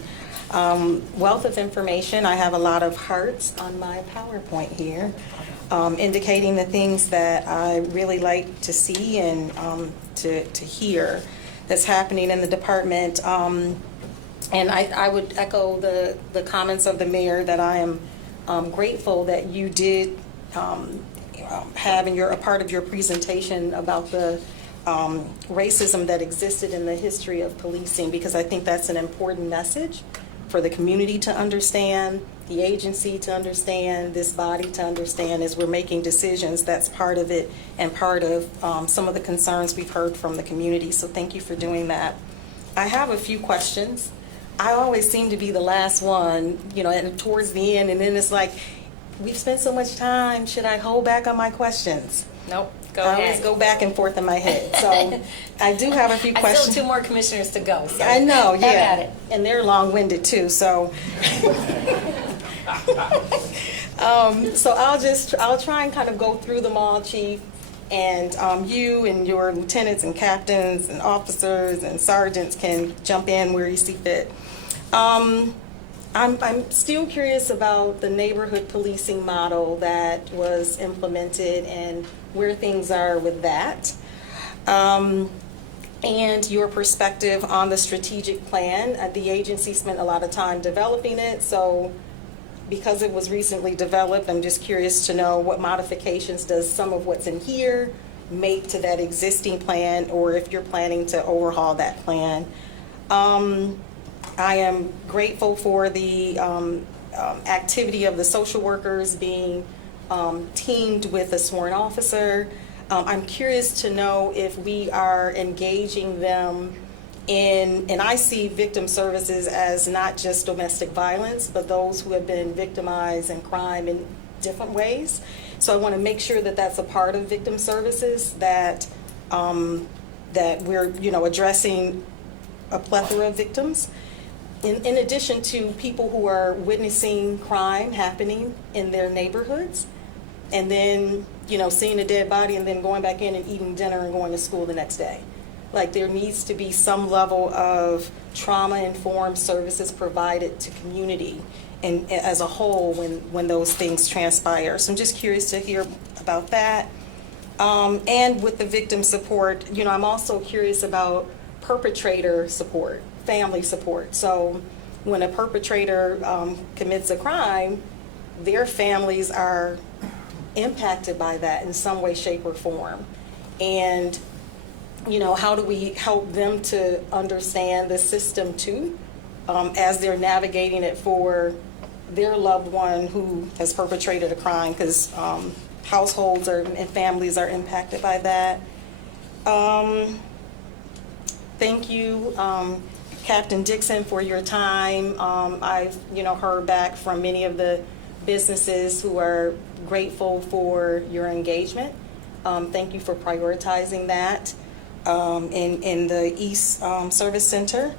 Wealth of information. I have a lot of hearts on my PowerPoint here, indicating the things that I really like to see and to hear that's happening in the department. And I would echo the comments of the mayor that I am grateful that you did have a part of your presentation about the racism that existed in the history of policing, because I think that's an important message for the community to understand, the agency to understand, this body to understand as we're making decisions. That's part of it and part of some of the concerns we've heard from the community. So thank you for doing that. I have a few questions. I always seem to be the last one, and towards the end, and then it's like, we've spent so much time, should I hold back on my questions? Nope, go I ahead. always go back and forth in my head. So I do have a few I questions. still have 2 more commissioners to go. So I know, yeah. Have at it. And they're long-winded too, so. So I'll try and kind of go through them all, Chief. And you and your lieutenants and captains and officers and sergeants can jump in where you see fit. I'm still curious about the neighborhood policing model that was implemented and where things are with that. And your perspective on the strategic plan. The agency spent a lot of time developing it, so because it was recently developed, I'm just curious to know what modifications does some of what's in here make to that existing plan, or if you're planning to overhaul that plan. I am grateful for the activity of the social workers being teamed with a sworn officer. I'm curious to know if we are engaging them And I see victim services as not just domestic violence, but those who have been victimized in crime in different ways. So I want to make sure that that's a part of victim services, that that we're, addressing a plethora of victims. In addition to people who are witnessing crime happening in their neighborhoods, and then, seeing a dead body and then going back in and eating dinner and going to school the next day. Like, there needs to be some level of trauma-informed services provided to community and as a whole when those things transpire. So I'm just curious to hear about that. And with the victim support, I'm also curious about perpetrator support, family support. So when a perpetrator commits a crime, their families are impacted by that in some way, shape, or form. And, how do we help them to understand the system too, as they're navigating it for their loved one who has perpetrated a crime, because households and families are impacted by that. Thank you, Captain Dixon, for your time. I've, heard back from many of the businesses who are grateful for your engagement. Thank you for prioritizing that in the East Service Center.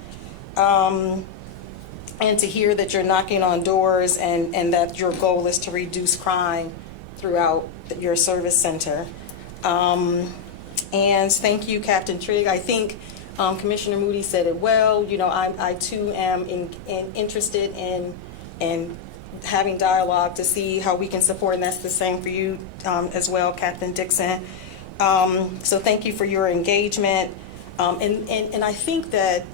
And to hear that you're knocking on doors and that your goal is to reduce crime throughout your service center. And thank you, Captain Trigg. I think Commissioner Moody said it well. I too am interested in having dialogue to see how we can support, and that's the same for you as well, Captain Dixon. So thank you for your engagement. And I think that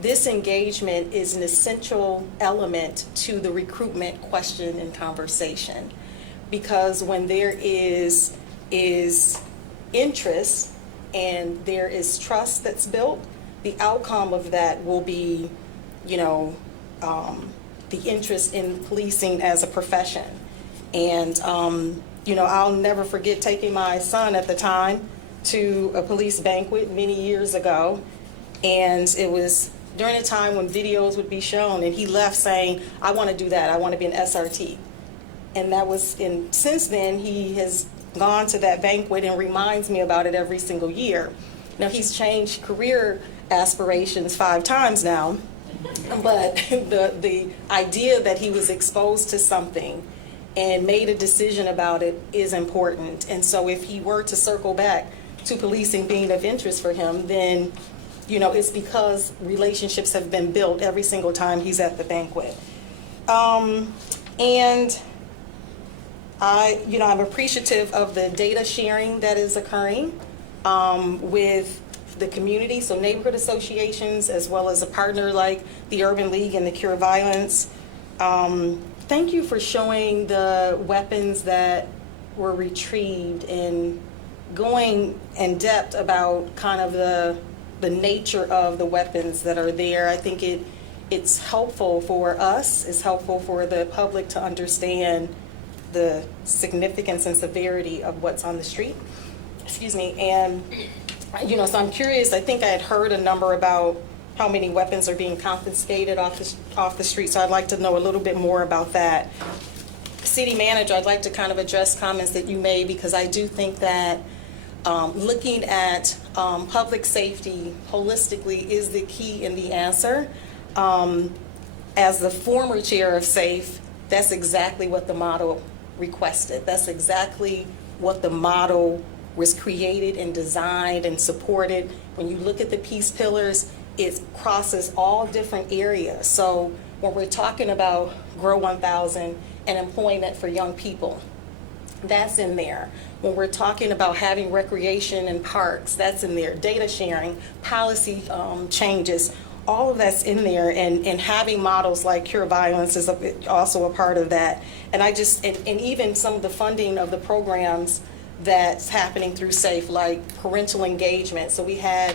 this engagement is an essential element to the recruitment question and conversation, because when there is interest and there is trust that's built, the outcome of that will be, the interest in policing as a profession. And, I'll never forget taking my son at the time to a police banquet many years ago. And it was during a time when videos would be shown, and he left saying, I want to do that. I want to be an SRT. And since then, he has gone to that banquet and reminds me about it every single year. Now, he's changed career aspirations 5 times now, but the idea that he was exposed to something and made a decision about it is important. And so if he were to circle back to policing being of interest for him, then, it's because relationships have been built every single time he's at the banquet. And I'm appreciative of the data sharing that is occurring with the community, so neighborhood associations, as well as a partner like the Urban League and the Cure Violence. Thank you for showing the weapons that were retrieved and going in depth about kind of the nature of the weapons that are there. I think it's helpful for us, it's helpful for the public to understand the significance and severity of what's on the street. Excuse me. And, so I'm curious, I think I had heard a number about how many weapons are being confiscated off the street, so I'd like to know a little bit more about that. City Manager, I'd like to kind of address comments that you made, because I do think that looking at public safety holistically is the key and the answer. As the former chair of SAFE, that's exactly what the model requested. That's exactly what the model was created and designed and supported. When you look at the peace pillars, it crosses all different areas. So when we're talking about Grow 1000 and employment for young people, that's in there. When we're talking about having recreation and parks, that's in there. Data sharing, policy changes, all of that's in there. And having models like Cure Violence is also a part of that. And and even some of the funding of the programs that's happening through SAFE, like parental engagement. So we had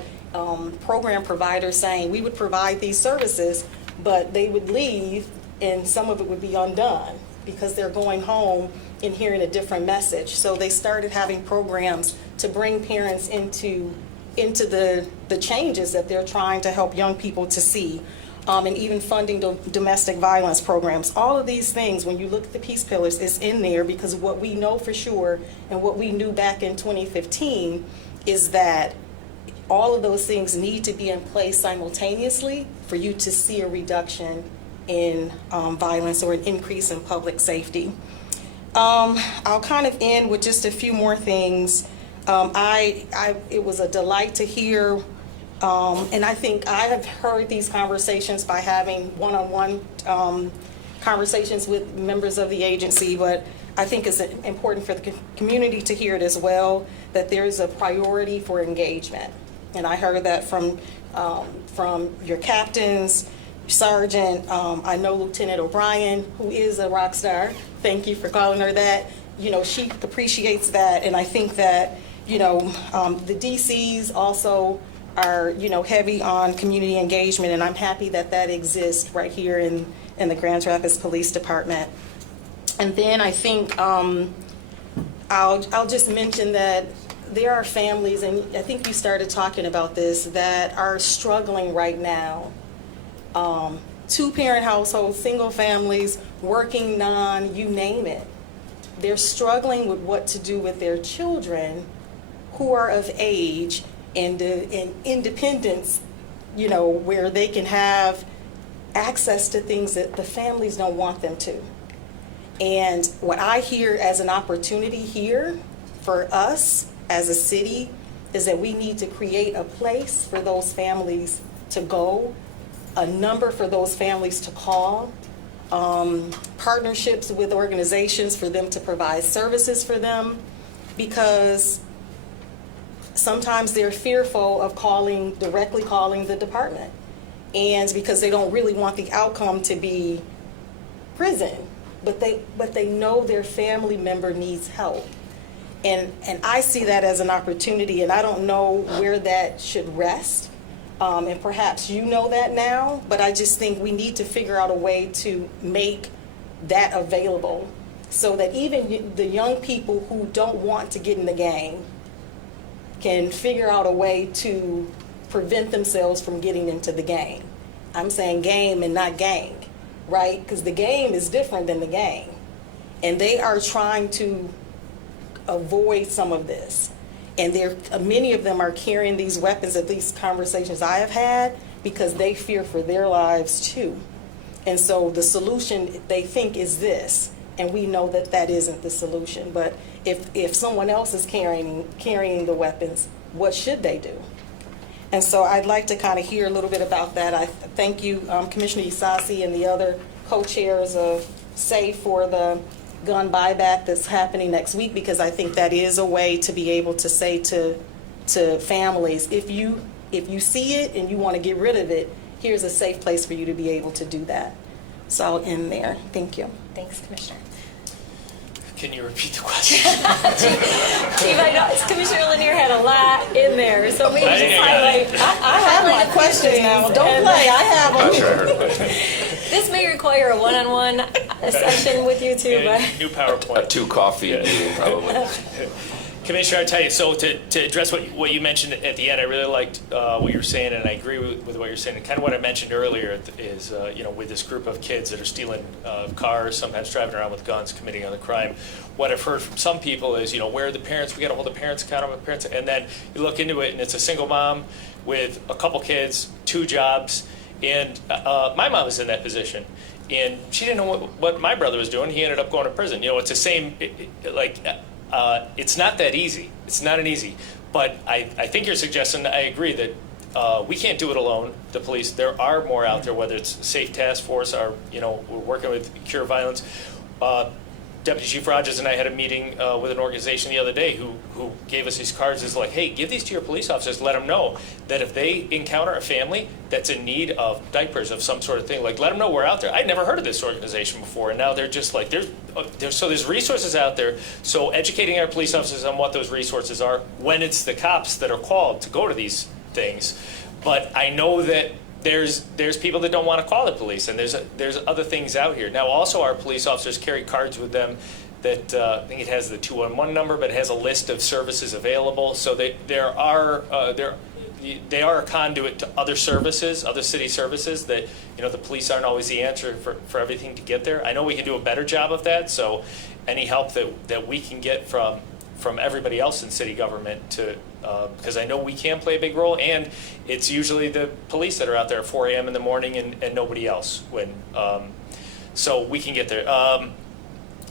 program providers saying we would provide these services, but they would leave and some of it would be undone because they're going home and hearing a different message. So they started having programs to bring parents into into the changes that they're trying to help young people to see, and even funding domestic violence programs. All of these things, when you look at the peace pillars, is in there because what we know for sure and what we knew back in 2015 is that all of those things need to be in place simultaneously for you to see a reduction in violence or an increase in public safety. I'll kind of end with just a few more things. It was a delight to hear, and I think I have heard these conversations by having one-on-one conversations with members of the agency, but I think it's important for the community to hear it as well, that there's a priority for engagement. And I heard that from your captains, Sergeant, I know Lieutenant O'Brien, who is a rock star. Thank you for calling her that. You know, she appreciates that, and I think that, you know, the DCs also are, you know, heavy on community engagement, and I'm happy that that exists right here in the Grand Rapids Police Department. And then I think I'll just mention that there are families, and I think you started talking about this, that are struggling right now. Two-parent households, single families, working you name it. They're struggling with what to do with their children who are of age and in independence, you know, where they can have access to things that the families don't want them to. And what I hear as an opportunity here for us as a city is that we need to create a place for those families to go, a number for those families to call, partnerships with organizations for them to provide services for them, because sometimes they're fearful of directly calling the department, and because they don't really want the outcome to be prison, but they know their family member needs help. And I see that as an opportunity, and I don't know where that should rest. And perhaps you know that now, but I just think we need to figure out a way to make that available so that even the young people who don't want to get in the gang can figure out a way to prevent themselves from getting into the gang. I'm saying game and not gang, right? Because the game is different than the gang. And they are trying to avoid some of this. And many of them are carrying these weapons, at least conversations I have had, because they fear for their lives too. And so the solution they think is this, and we know that that isn't the solution. But if someone else is carrying the weapons, what should they do? And so I'd like to kind of hear a little bit about that. I thank you, Commissioner Isasi and the other co-chairs of SAFE for the gun buyback that's happening next week, because I think that is a way to be able to say to families, if you see it and you want to get rid of it, here's a safe place for you to be able to do that. So I'll end there. Thank you. Thanks, Commissioner. Can you repeat the question? Chief, I know Commissioner Lanier had a lot in there, so maybe just highlight. I have my questions now. Don't play. I have them. I'm sure I heard a question. This may require a one-on-one session with you too, but. New PowerPoint. A 2 coffee meeting probably. Commissioner, I tell you, so to address what you mentioned at the end, I really liked what you were saying, and I agree with what you're saying. And kind of what I mentioned earlier is, you know, with this group of kids that are stealing cars, sometimes driving around with guns, committing other crime. What I've heard from some people is, you know, where are the parents? We got to hold the parents accountable. Parents, and then you look into it, and it's a single mom with a couple kids, 2 jobs, and my mom was in that position. And she didn't know what my brother was doing. He ended up going to prison. You know, it's the same, it's not that easy. It's not an easy. But I think you're suggesting, I agree, that we can't do it alone, the police. There are more out there, whether it's Safe Task Force or, you know, we're working with Cure Violence. Deputy Chief Rogers and I had a meeting with an organization the other day who gave us these cards. Is like, hey, give these to your police officers. Let them know that if they encounter a family that's in need of diapers of some sort of thing, like let them know we're out there. I'd never heard of this organization before, and now they're just like there's resources out there. So educating our police officers on what those resources are when it's the cops that are called to go to these things. But I know that there's people that don't want to call the police, and there's other things out here. Now, also, our police officers carry cards with them that I think it has the 211 number, but it has a list of services available. So they are a conduit to other services, other city services that, the police aren't always the answer for everything to get there. I know we can do a better job of that, so any help that we can get from everybody else in city government to, because I know we can play a big role, and it's usually the police that are out there at 4 a.m. in the morning and nobody else so we can get there.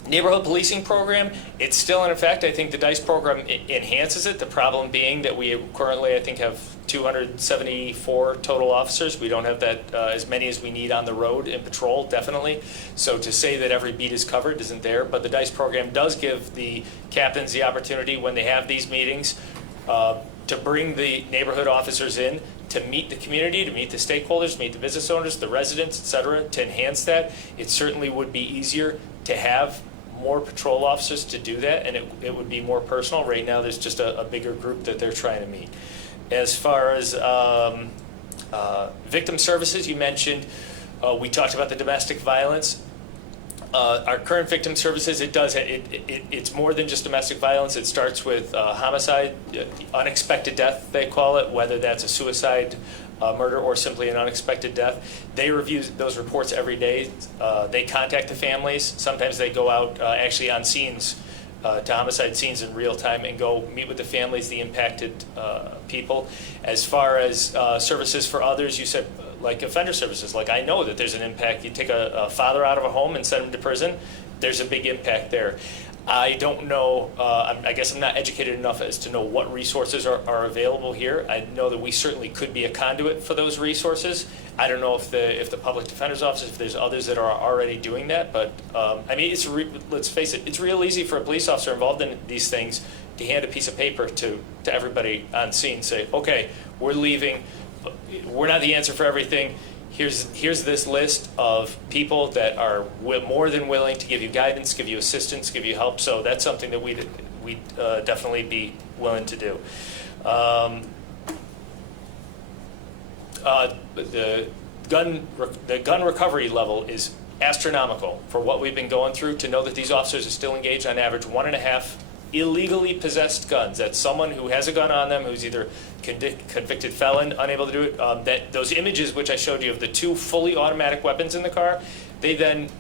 Neighborhood policing program, it's still in effect. I think the DICE program enhances it. The problem being that we currently, I think, have 274 total officers. We don't have that as many as we need on the road in patrol, definitely. So to say that every beat is covered isn't there. But the DICE program does give the captains the opportunity when they have these meetings to bring the neighborhood officers in to meet the community, to meet the stakeholders, meet the business owners, the residents, et cetera, to enhance that. It certainly would be easier to have more patrol officers to do that, and it would be more personal. Right now, there's just a bigger group that they're trying to meet. As far as victim services, you mentioned, we talked about the domestic violence. Our current victim services, it's more than just domestic violence. It starts with homicide, unexpected death, they call it, whether that's a suicide, murder, or simply an unexpected death. They review those reports every day. They contact the families. Sometimes they go out actually on scenes, to homicide scenes in real time, and go meet with the families, the impacted people. As far as services for others, you said like offender services. Like, I know that there's an impact. You take a father out of a home and send him to prison, there's a big impact there. I don't know, I guess I'm not educated enough as to know what resources are available here. I know that we certainly could be a conduit for those resources. I don't know if the public defender's office, if there's others that are already doing that, but I mean, let's face it, it's real easy for a police officer involved in these things to hand a piece of paper to everybody on scene, say, okay, we're leaving, we're not the answer for everything. Here's this list of people that are more than willing to give you guidance, give you assistance, give you help. So that's something that we'd definitely be willing to do. The gun recovery level is astronomical for what we've been going through. To know that these officers are still engaged on average 1.5 illegally possessed guns. That's someone who has a gun on them, who's either convicted felon, unable to do it. Those images which I showed you of the 2 fully automatic weapons in the car, they then,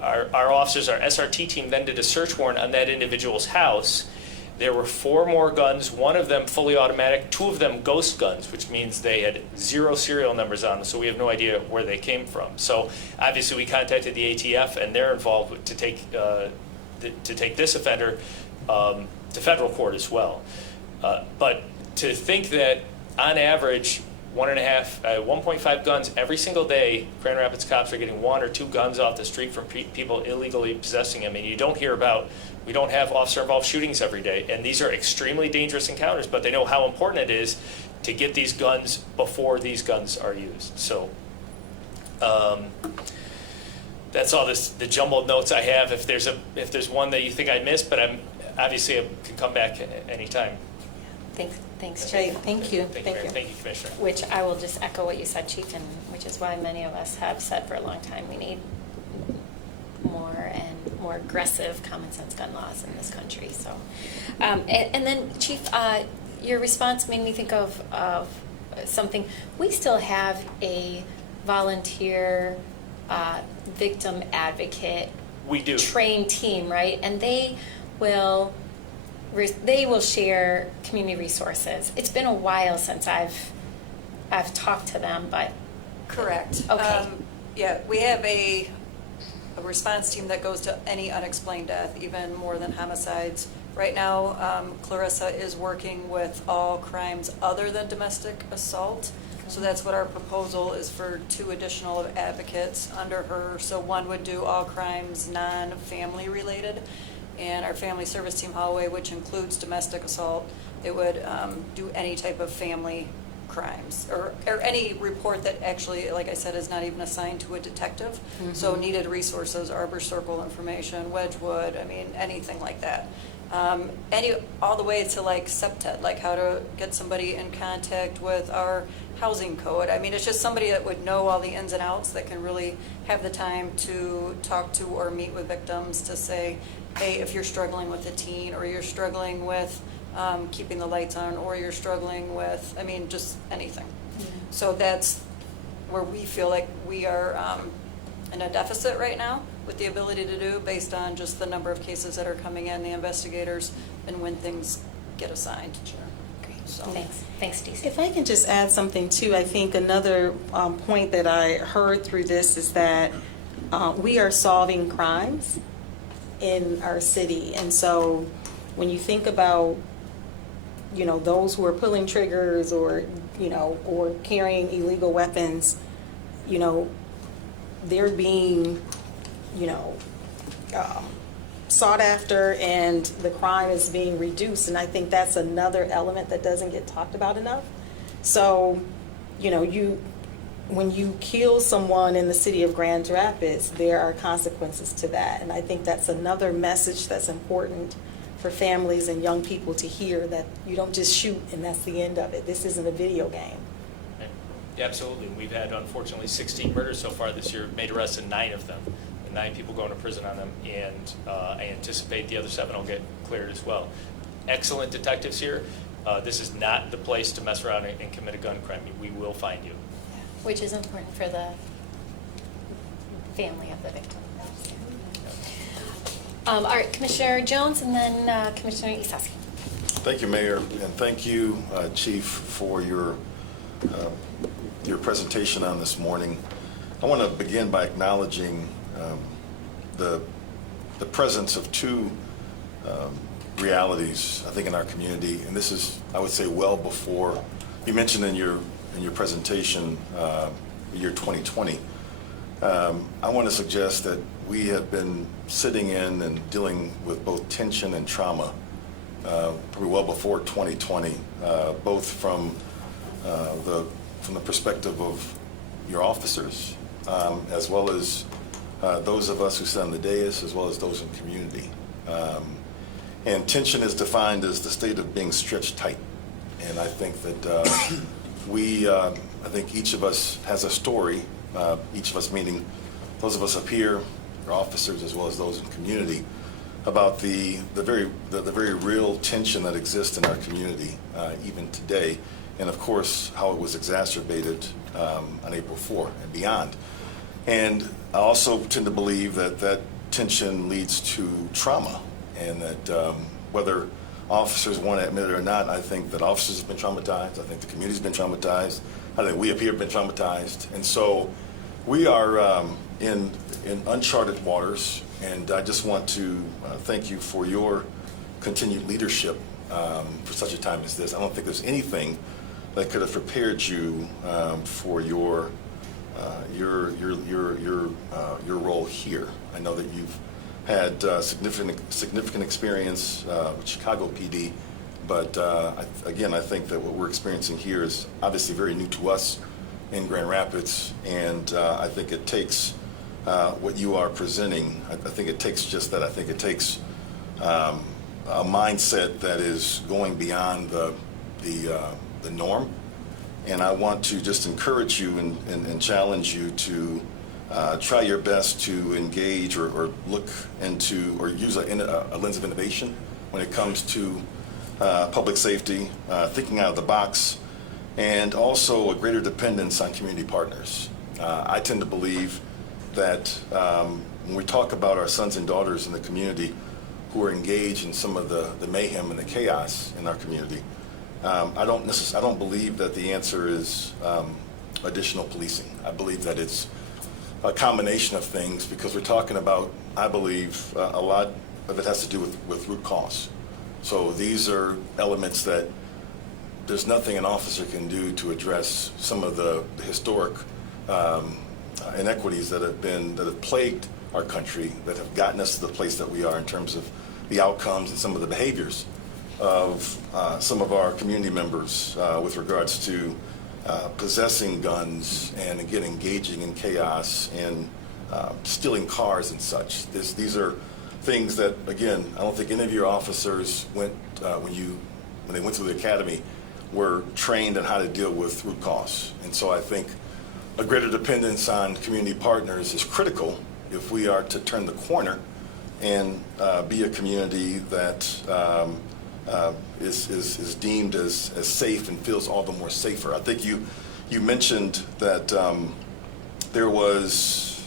our officers, our SRT team then did a search warrant on that individual's house. There were 4 more guns, 1 of them fully automatic, 2 of them ghost guns, which means they had 0 serial numbers on them, so we have no idea where they came from. So obviously we contacted the ATF, and they're involved to take this offender to federal court as well. But to think that on average 1.5 guns every single day, Grand Rapids cops are getting 1 or 2 guns off the street from people illegally possessing them. And we don't have officer involved shootings every day, and these are extremely dangerous encounters, but they know how important it is to get these guns before these guns are used. So that's all the jumbled notes I have. If there's one that you think I missed, but I can come back anytime. Thanks, Great, Chief. thank you. Thank you, Commissioner. Which I will just echo what you said, Chief, and which is why many of us have said for a long time we need more and more aggressive common sense gun laws in this country. So, and then, Chief, your response made me think of something. We still have a volunteer victim advocate. We do. Trained team, right? And they will share community resources. It's been a while since I've talked to them, but Correct. Okay. Yeah, we have a response team that goes to any unexplained death, even more than homicides. Right now, Clarissa is working with all crimes other than domestic assault. So that's what our proposal is, for 2 additional advocates under her. So one would do all crimes non-family related, and our family service team, Holloway, which includes domestic assault, it would do any type of family crimes or any report that actually, like I said, is not even assigned to a detective. So needed resources, Arbor Circle information, Wedgwood, I mean, anything like that. all the way to like SEPTED, like how to get somebody in contact with our housing code. I mean, it's just somebody that would know all the ins and outs, that can really have the time to talk to or meet with victims to say, hey, if you're struggling with a teen, or you're struggling with keeping the lights on, or you're struggling with, I mean, just anything. So that's where we feel like we are in a deficit right now with the ability to do, based on just the number of cases that are coming in, the investigators, and when things get assigned. Great. So. Thanks, Stacey. If I can just add something too, I think another point that I heard through this is that we are solving crimes in our city. And so when you think about, those who are pulling triggers or carrying illegal weapons, they're being, sought after, and the crime is being reduced. And I think that's another element that doesn't get talked about enough. So, when you kill someone in the city of Grand Rapids, there are consequences to that. And I think that's another message that's important for families and young people to hear, that you don't just shoot and that's the end of it. This isn't a video game. Yeah, absolutely. We've had, unfortunately, 16 murders so far this year, made arrests in 9 of them, and 9 people going to prison on them, and I anticipate the other 7 will get cleared as well. Excellent detectives here. This is not the place to mess around and commit a gun crime. We will find you. Which is important for the family of the victim. All right, Commissioner Jones, and then Commissioner Isowski. Thank you, Mayor, and thank you, Chief, for your presentation on this morning. I want to begin by acknowledging the presence of 2 realities, I think, in our community, and this is, I would say, well before you mentioned in your presentation the year 2020. I want to suggest that we have been sitting in and dealing with both tension and trauma probably well before 2020, both from the perspective of your officers, as well as those of us who sit on the dais, as well as those in community. And tension is defined as the state of being stretched tight. And I think that I think each of us has a story, each of us meaning those of us up here, our officers, as well as those in community, about the very real tension that exists in our community, even today, and of course how it was exacerbated on April 4 and beyond. And I also tend to believe that tension leads to trauma, and that whether officers want to admit it or not, I think that officers have been traumatized. I think the community's been traumatized. I think we up here have been traumatized. And so we are in uncharted waters, and I just want to thank you for your continued leadership for such a time as this. I don't think there's anything that could have prepared you for your role here. I know that you've had significant experience with Chicago PD, but again, I think that what we're experiencing here is obviously very new to us in Grand Rapids, and I think it takes what you are presenting. I think it takes just that. I think it takes a mindset that is going beyond the norm, and I want to just encourage you and challenge you to try your best to engage or look into or use a lens of innovation when it comes to public safety, thinking out of the box, and also a greater dependence on community partners. I tend to believe that when we talk about our sons and daughters in the community who are engaged in some of the mayhem and the chaos in our community, I don't believe that the answer is additional policing. I believe that it's a combination of things, because we're talking about, I believe, a lot of it has to do with root cause. So these are elements that there's nothing an officer can do to address some of the historic inequities that have plagued our country, that have gotten us to the place that we are in terms of the outcomes and some of the behaviors of some of our community members with regards to possessing guns and again engaging in chaos and stealing cars and such. These are things that, again, I don't think any of your officers went, when they went through the academy, were trained on how to deal with root cause. And so I think a greater dependence on community partners is critical if we are to turn the corner and be a community that is deemed as safe and feels all the more safer. I think you mentioned that there was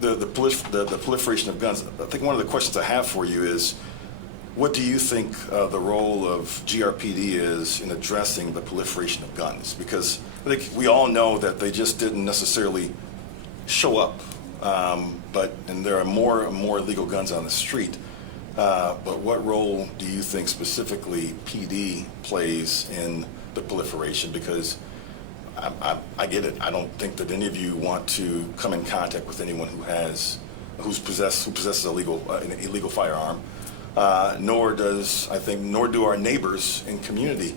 the proliferation of guns. I think one of the questions I have for you is, what do you think the role of GRPD is in addressing the proliferation of guns? Because I think we all know that they just didn't necessarily show up, and there are more and more illegal guns on the street. But what role do you think specifically PD plays in the proliferation? Because I get it. I don't think that any of you want to come in contact with anyone who possesses an illegal firearm. Nor do our neighbors in community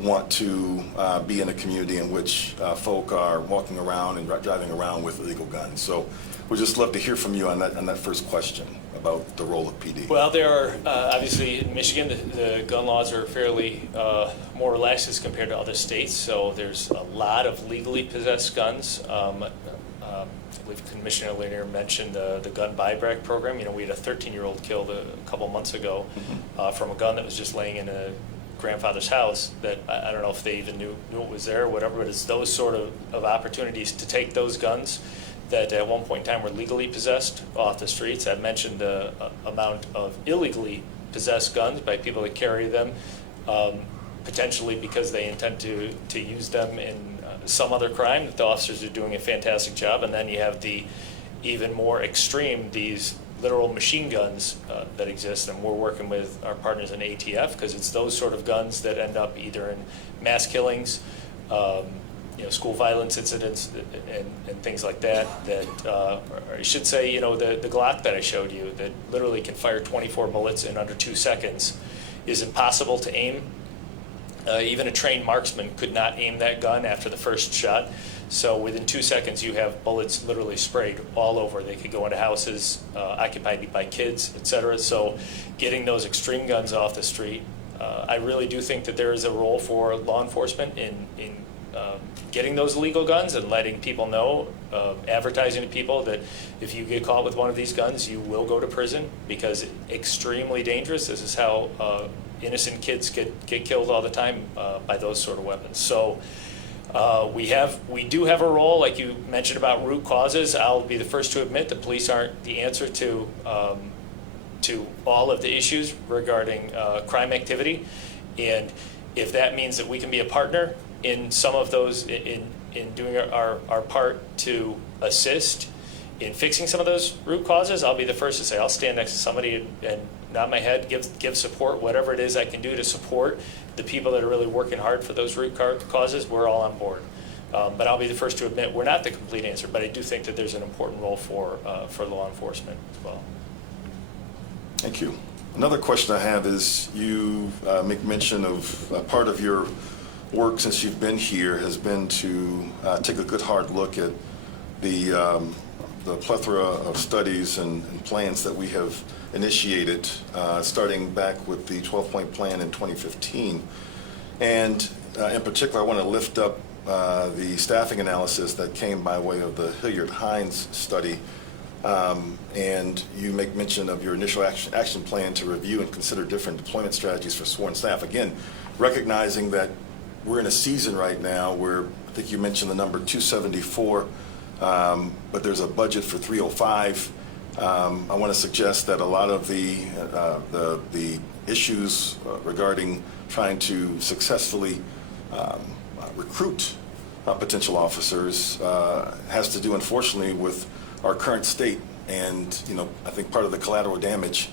want to be in a community in which folk are walking around and driving around with illegal guns. So we'd just love to hear from you on that first question about the role of PD. Well, there are, obviously in Michigan, the gun laws are fairly more relaxed as compared to other states, so there's a lot of legally possessed guns. I believe Commissioner Lanier mentioned the gun buyback program. You know, we had a 13-year-old killed a couple months ago from a gun that was just laying in a grandfather's house that I don't know if they even knew it was there or whatever, but it's those sort of opportunities to take those guns that at one point in time were legally possessed off the streets. I've mentioned the amount of illegally possessed guns by people that carry them, potentially because they intend to use them in some other crime, that the officers are doing a fantastic job. And then you have the even more extreme, these literal machine guns that exist, and we're working with our partners in ATF because it's those sort of guns that end up either in mass killings, school violence incidents, and things like that. Or I should say, the Glock that I showed you that literally can fire 24 bullets in under 2 seconds is impossible to aim. Even a trained marksman could not aim that gun after the first shot. So within 2 seconds, you have bullets literally sprayed all over. They could go into houses occupied by kids, etc. So getting those extreme guns off the street, I really do think that there is a role for law enforcement in getting those illegal guns and letting people know, advertising to people that if you get caught with one of these guns, you will go to prison because it's extremely dangerous. This is how innocent kids get killed all the time by those sort of weapons. So we do have a role, like you mentioned about root causes. I'll be the first to admit the police aren't the answer to all of the issues regarding crime activity, and if that means that we can be a partner in some of those, in doing our part to assist in fixing some of those root causes, I'll be the first to say I'll stand next to somebody and nod my head, give support, whatever it is I can do to support the people that are really working hard for those root causes. We're all on board. But I'll be the first to admit we're not the complete answer, but I do think that there's an important role for law enforcement as well. Thank you. Another question I have is you make mention of part of your work since you've been here has been to take a good hard look at the plethora of studies and plans that we have initiated, starting back with the 12-point plan in 2015. And in particular, I want to lift up the staffing analysis that came by way of the Hilliard-Hines study. And you make mention of your initial action plan to review and consider different deployment strategies for sworn staff. Again, recognizing that we're in a season right now where I think you mentioned the number 274, but there's a budget for 305. I want to suggest that a lot of the issues regarding trying to successfully recruit potential officers has to do, unfortunately, with our current state. And I think part of the collateral damage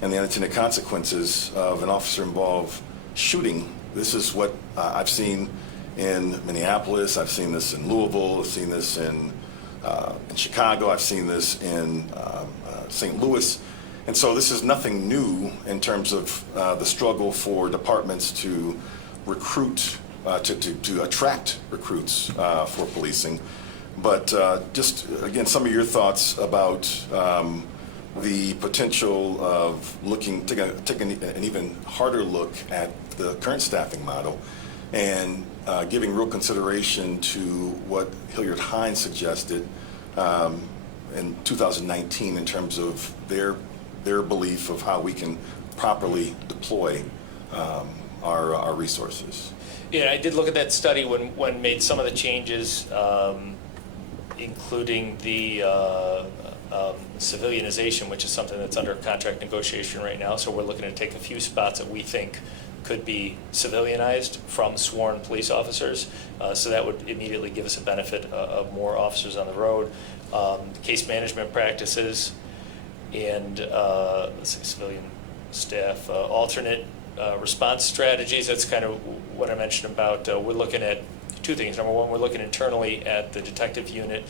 and the unintended consequences of an officer-involved shooting. This is what I've seen in Minneapolis. I've seen this in Louisville. I've seen this in Chicago. I've seen this in St. Louis. And so this is nothing new in terms of the struggle for departments to recruit, to attract recruits for policing. But just, again, some of your thoughts about the potential of taking an even harder look at the current staffing model and giving real consideration to what Hilliard Hines suggested in 2019 in terms of their belief of how we can properly deploy our resources. Yeah, I did look at that study when made some of the changes, including the civilianization, which is something that's under contract negotiation right now. So we're looking to take a few spots that we think could be civilianized from sworn police officers. So that would immediately give us a benefit of more officers on the road. Case management practices and let's see, civilian staff, alternate response strategies. That's kind of what I mentioned about. We're looking at two things. Number one, we're looking internally at the detective unit,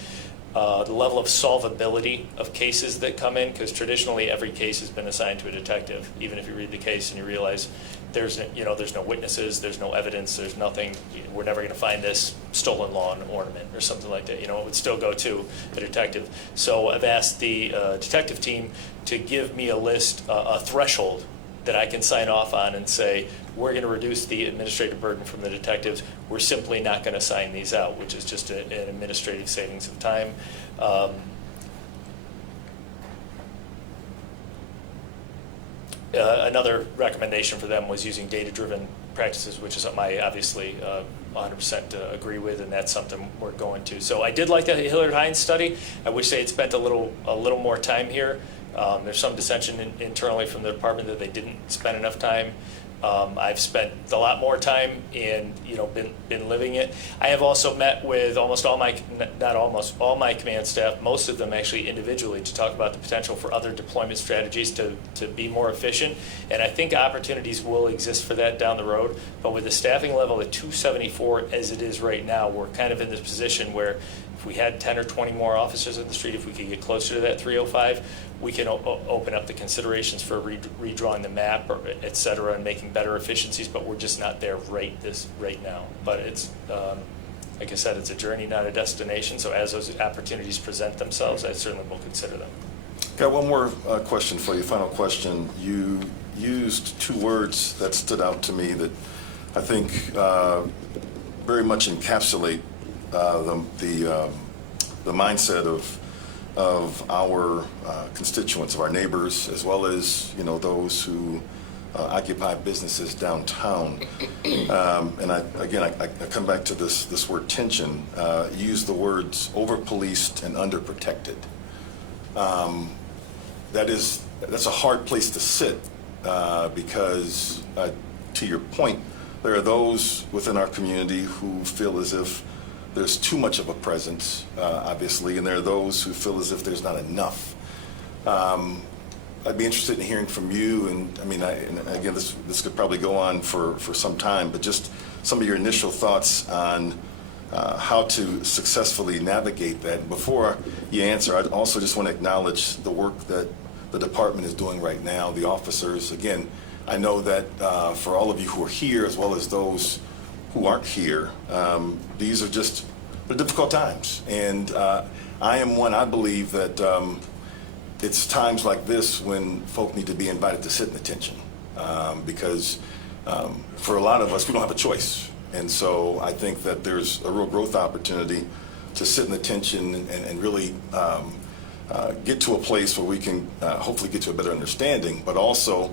the level of solvability of cases that come in, because traditionally every case has been assigned to a detective. Even if you read the case and you realize there's no witnesses, there's no evidence, there's nothing, we're never going to find this stolen lawn ornament or something like that. It would still go to a detective. So I've asked the detective team to give me a list, a threshold that I can sign off on and say, we're going to reduce the administrative burden from the detectives. We're simply not going to sign these out, which is just an administrative savings of time. Another recommendation for them was using data-driven practices, which is something I obviously 100% agree with, and that's something we're going to. So I did like the Hilliard Hines study. I wish they had spent a little more time here. There's some dissension internally from the department that they didn't spend enough time. I've spent a lot more time and been living it. I have also met with all my command staff, most of them actually individually, to talk about the potential for other deployment strategies to be more efficient. And I think opportunities will exist for that down the road. But with the staffing level at 274 as it is right now, we're kind of in this position where if we had 10 or 20 more officers in the street, if we could get closer to that 305, we can open up the considerations for redrawing the map, or et cetera, and making better efficiencies, but we're just not there right now. But it's, like I said, it's a journey, not a destination. So as those opportunities present themselves, I certainly will consider them. Got one more question for you, final question. You used two words that stood out to me that I think very much encapsulate the mindset of our constituents, of our neighbors, as well as those who occupy businesses downtown. And I come back to this word tension. Use the words over-policed and under-protected. That's a hard place to sit because, to your point, there are those within our community who feel as if there's too much of a presence, obviously, and there are those who feel as if there's not enough. I'd be interested in hearing from you, and again, this could probably go on for some time, but just some of your initial thoughts on how to successfully navigate that. Before you answer, I'd also just want to acknowledge the work that the department is doing right now, the officers. Again, I know that for all of you who are here, as well as those who aren't here, these are they're difficult times. And I believe that it's times like this when folk need to be invited to sit in attention. Because for a lot of us, we don't have a choice. And so I think that there's a real growth opportunity to sit in attention and really get to a place where we can hopefully get to a better understanding, but also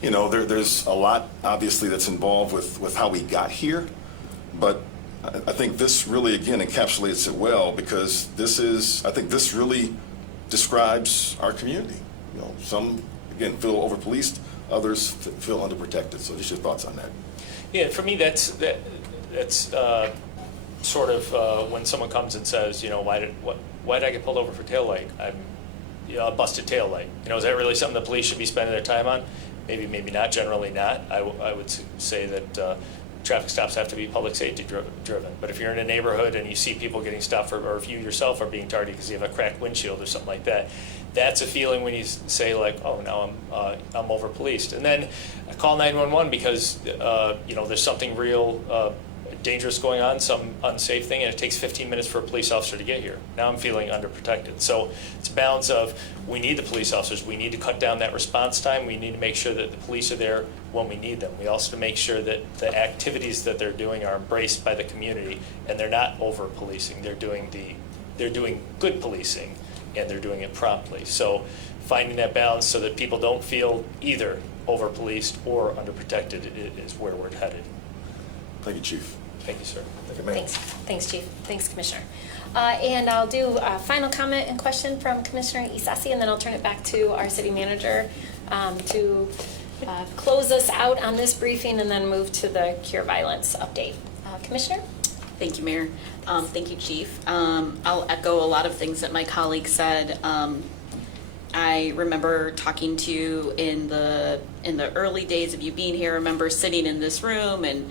there's a lot, obviously, that's involved with how we got here, but I think this really, again, encapsulates it well, because I think this really describes our community. Some, again, feel over-policed, others feel underprotected. So just your thoughts on that. Yeah, for me, that's sort of when someone comes and says, why did I get pulled over for taillight? I'm a busted taillight. Is that really something the police should be spending their time on? Maybe, maybe not, generally not. I would say that traffic stops have to be public safety driven. But if you're in a neighborhood and you see people getting stopped, or if you yourself are being targeted because you have a cracked windshield or something like that, that's a feeling when you say like, oh, now I'm over policed. And then I call 911 because there's something real dangerous going on, some unsafe thing, and it takes 15 minutes for a police officer to get here. Now I'm feeling underprotected. So it's a balance of, we need the police officers, we need to cut down that response time, we need to make sure that the police are there when we need them. We also make sure that the activities that they're doing are embraced by the community, and they're not over-policing. They're doing good policing, and they're doing it promptly. So finding that balance so that people don't feel either over-policed or underprotected is where we're headed. Thank you, Chief. Thank you, sir. Thank you, ma'am. Thanks, Chief. Thanks, Commissioner. And I'll do a final comment and question from Commissioner Isasi, and then I'll turn it back to our city manager to close us out on this briefing and then move to the Cure Violence update. Commissioner? Thank you, Mayor. Thank you, Chief. I'll echo a lot of things that my colleague said. I remember talking to you in the early days of you being here. I remember sitting in this room and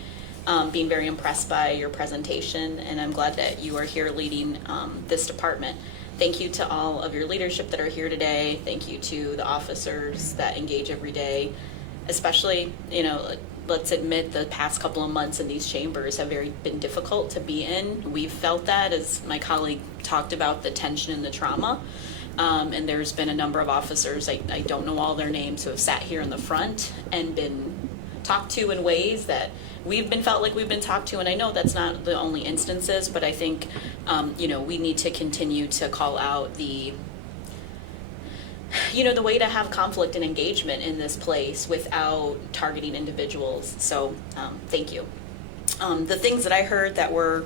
being very impressed by your presentation, and I'm glad that you are here leading this department. Thank you to all of your leadership that are here today. Thank you to the officers that engage every day, especially, let's admit the past couple of months in these chambers have been difficult to be in. We've felt that, as my colleague talked about, the tension and the trauma. And there's been a number of officers, I don't know all their names, who have sat here in the front and been talked to in ways that felt like we've been talked to. And I know that's not the only instances, but I think, we need to continue to call out the way to have conflict and engagement in this place without targeting individuals. So thank you. The things that I heard that were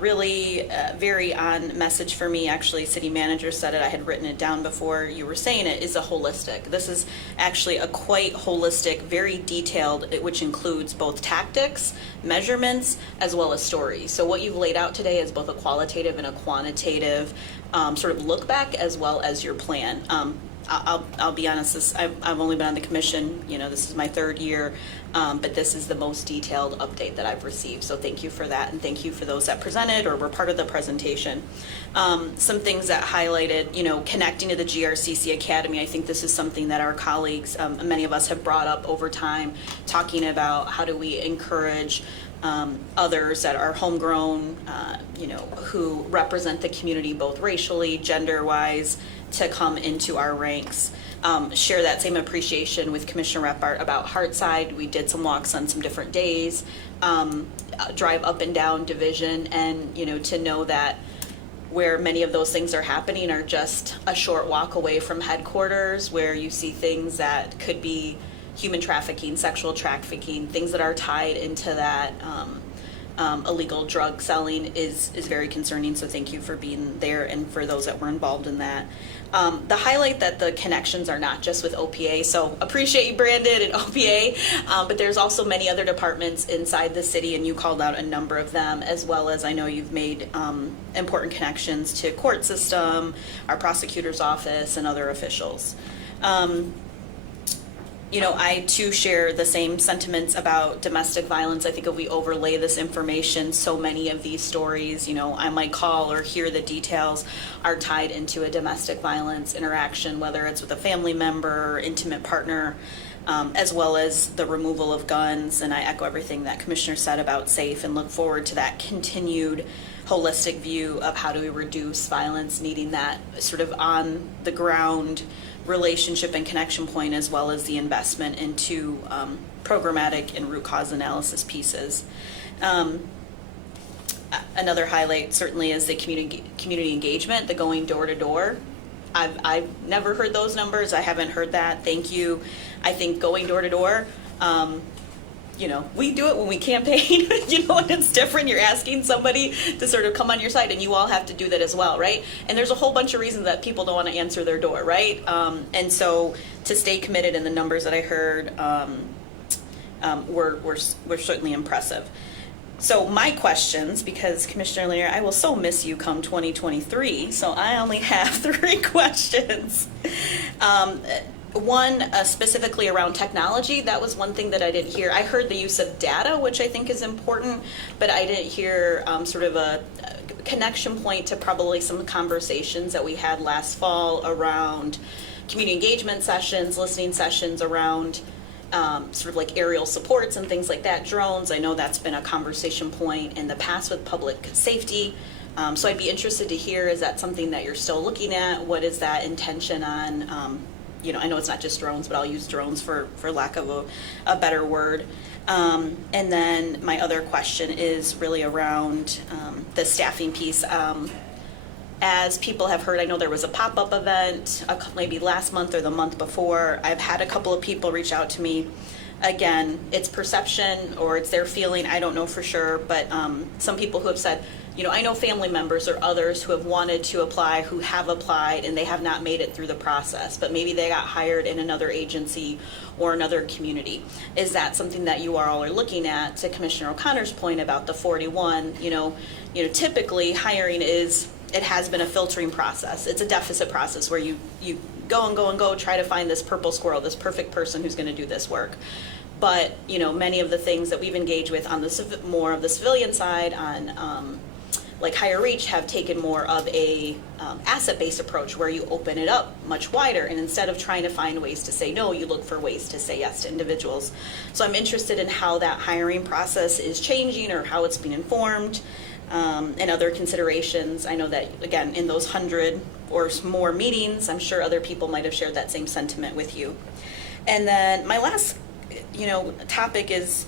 really very on message for me, actually, city manager said it, I had written it down before you were saying it, is a holistic. This is actually a quite holistic, very detailed, which includes both tactics, measurements, as well as stories. So what you've laid out today is both a qualitative and a quantitative sort of look back, as well as your plan. I'll be honest, I've only been on the commission, this is my third year, but this is the most detailed update that I've received. So thank you for that, and thank you for those that presented or were part of the presentation. Some things that highlighted, connecting to the GRCC Academy. I think this is something that our colleagues, many of us have brought up over time, talking about how do we encourage others that are homegrown, who represent the community both racially, gender-wise, to come into our ranks. Share that same appreciation with Commissioner Repart about Hartside. We did some walks on some different days, drive up and down Division, and to know that where many of those things are happening are just a short walk away from headquarters, where you see things that could be human trafficking, sexual trafficking, things that are tied into that illegal drug selling is very concerning. So thank you for being there and for those that were involved in that. The highlight that the connections are not just with OPA, so appreciate you, Brandon, and OPA, but there's also many other departments inside the city, and you called out a number of them, as well as I know you've made important connections to court system, our prosecutor's office, and other officials. I too share the same sentiments about domestic violence. I think if we overlay this information, so many of these stories, I might call or hear the details are tied into a domestic violence interaction, whether it's with a family member or intimate partner, as well as the removal of guns. And I echo everything that Commissioner said about SAFE and look forward to that continued holistic view of how do we reduce violence, needing that sort of on the ground relationship and connection point, as well as the investment into programmatic and root cause analysis pieces. Another highlight certainly is the community engagement, the going door to door. I've never heard those numbers. I haven't heard that. Thank you. I think going door to door, we do it when we campaign, and it's different. You're asking somebody to sort of come on your side, and you all have to do that as well, right? And there's a whole bunch of reasons that people don't want to answer their door, right? And so to stay committed in the numbers that I heard were certainly impressive. So my questions, because Commissioner Lanier, I will so miss you come 2023, so I only have 3 questions. One specifically around technology. That was one thing that I didn't hear. I heard the use of data, which I think is important, but I didn't hear sort of a connection point to probably some conversations that we had last fall around community engagement sessions, listening sessions around sort of like aerial supports and things like that, drones. I know that's been a conversation point in the past with public safety. So I'd be interested to hear, is that something that you're still looking at? What is that intention on, I know it's not just drones, but I'll use drones for lack of a better word. And then my other question is really around the staffing piece. As people have heard, I know there was a pop-up event maybe last month or the month before. I've had a couple of people reach out to me. Again, it's perception or it's their feeling, I don't know for sure, but some people who have said, I know family members or others who have wanted to apply, who have applied, and they have not made it through the process, but maybe they got hired in another agency or another community. Is that something that you all are looking at? To Commissioner O'Connor's point about the 41, typically hiring it has been a filtering process. It's a deficit process where you go and go and go, try to find this purple squirrel, this perfect person who's going to do this work. But, many of the things that we've engaged with on the more of the civilian side on like Higher Reach have taken more of a asset-based approach where you open it up much wider, and instead of trying to find ways to say no, you look for ways to say yes to individuals. So I'm interested in how that hiring process is changing or how it's being informed, and other considerations. I know that, again, in those 100 or more meetings, I'm sure other people might have shared that same sentiment with you. And then my last, topic is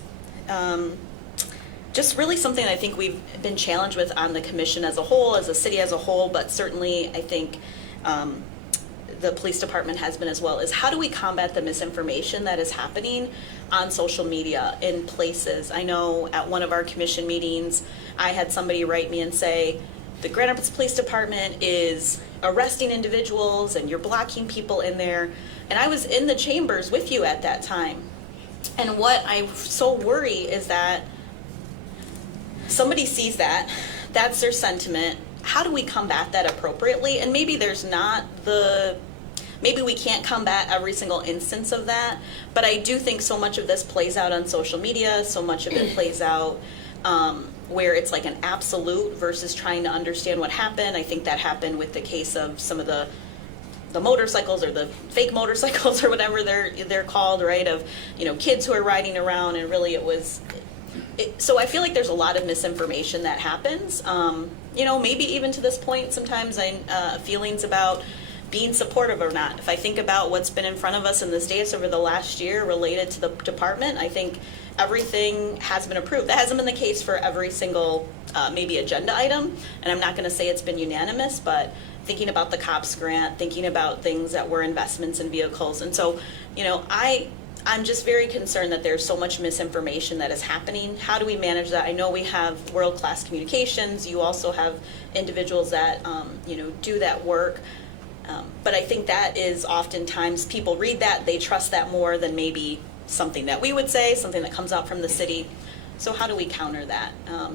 just really something I think we've been challenged with on the commission as a whole, as a city as a whole, but certainly I think the police department has been as well, is how do we combat the misinformation that is happening on social media in places? I know at one of our commission meetings, I had somebody write me and say, the Grand Rapids Police Department is arresting individuals and you're blocking people in there. And I was in the chambers with you at that time. And what I so worry is that somebody sees that, that's their sentiment. How do we combat that appropriately? And maybe maybe we can't combat every single instance of that, but I do think so much of this plays out on social media, so much of it plays out where it's like an absolute versus trying to understand what happened. I think that happened with the case of some of the motorcycles or the fake motorcycles or whatever they're called, right? Of, kids who are riding around, and really it was... So I feel like there's a lot of misinformation that happens. Maybe even to this point, sometimes feelings about being supportive or not. If I think about what's been in front of us in this dais over the last year related to the department, I think everything has been approved. That hasn't been the case for every single maybe agenda item, and I'm not going to say it's been unanimous, but thinking about the COPS grant, thinking about things that were investments in vehicles. And so, I'm just very concerned that there's so much misinformation that is happening. How do we manage that? I know we have world-class communications. You also have individuals that, do that work. But I think that is oftentimes people read that, they trust that more than maybe something that we would say, something that comes out from the city. So how do we counter that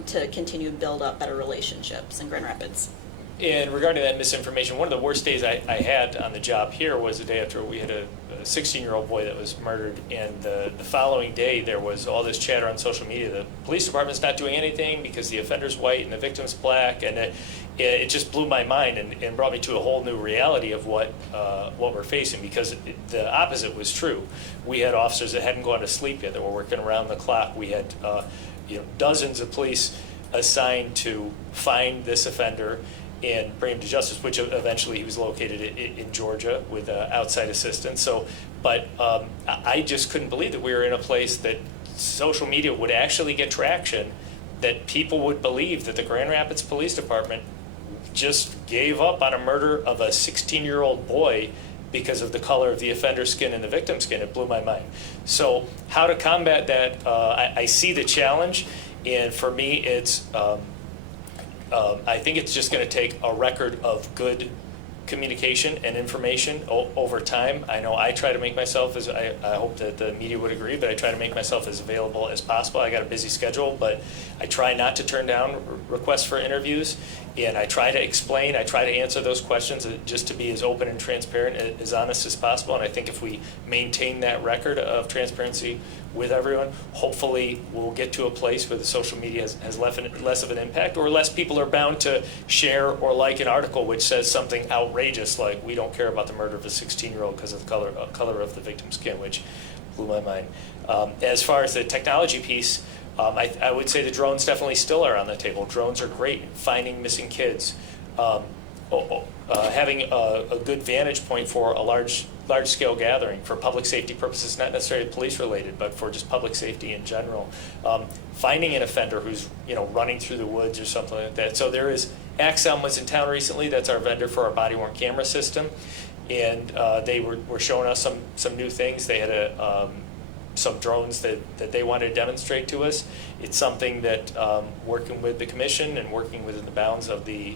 to continue to build up better relationships in Grand Rapids? And regarding that misinformation, one of the worst days I had on the job here was the day after we had a 16-year-old boy that was murdered, and the following day there was all this chatter on social media. The police department's not doing anything because the offender's white and the victim's black, and it just blew my mind and brought me to a whole new reality of what we're facing, because the opposite was true. We had officers that hadn't gone to sleep yet, that were working around the clock. We had dozens of police assigned to find this offender and bring him to justice, which eventually he was located in Georgia with outside assistance. So, but I just couldn't believe that we were in a place that social media would actually get traction, that people would believe that the Grand Rapids Police Department just gave up on a murder of a 16-year-old boy because of the color of the offender's skin and the victim's skin. It blew my mind. So how to combat that, I see the challenge, and for me it's I think it's just going to take a record of good communication and information over time. I know I try to make myself, as I hope that the media would agree, but I try to make myself as available as possible. I got a busy schedule, but I try not to turn down requests for interviews, and I try to explain, I try to answer those questions just to be as open and transparent, as honest as possible. And I think if we maintain that record of transparency with everyone, hopefully we'll get to a place where the social media has less of an impact, or less people are bound to share or like an article which says something outrageous like, we don't care about the murder of a 16-year-old because of the color of the victim's skin, which blew my mind. As far as the technology piece, I would say the drones definitely still are on the table. Drones are great at finding missing kids. Having a good vantage point for a large-scale gathering for public safety purposes, not necessarily police-related, but for just public safety in general. Finding an offender who's running through the woods or something like that. So there is, Axon was in town recently. That's our vendor for our body-worn camera system, and they were showing us some new things. They had some drones that they wanted to demonstrate to us. It's something that working with the commission and working within the bounds of the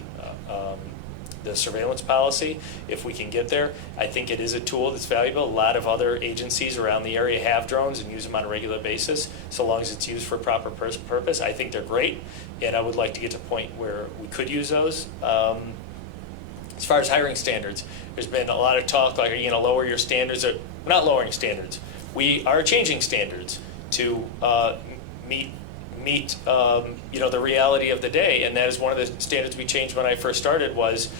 surveillance policy, if we can get there, I think it is a tool that's valuable. A lot of other agencies around the area have drones and use them on a regular basis, so long as it's used for a proper purpose. I think they're great, and I would like to get to a point where we could use those. As far as hiring standards, there's been a lot of talk like, are you going to lower your standards? We're not lowering standards. We are changing standards to meet the reality of the day, and that is one of the standards we changed when I first started was,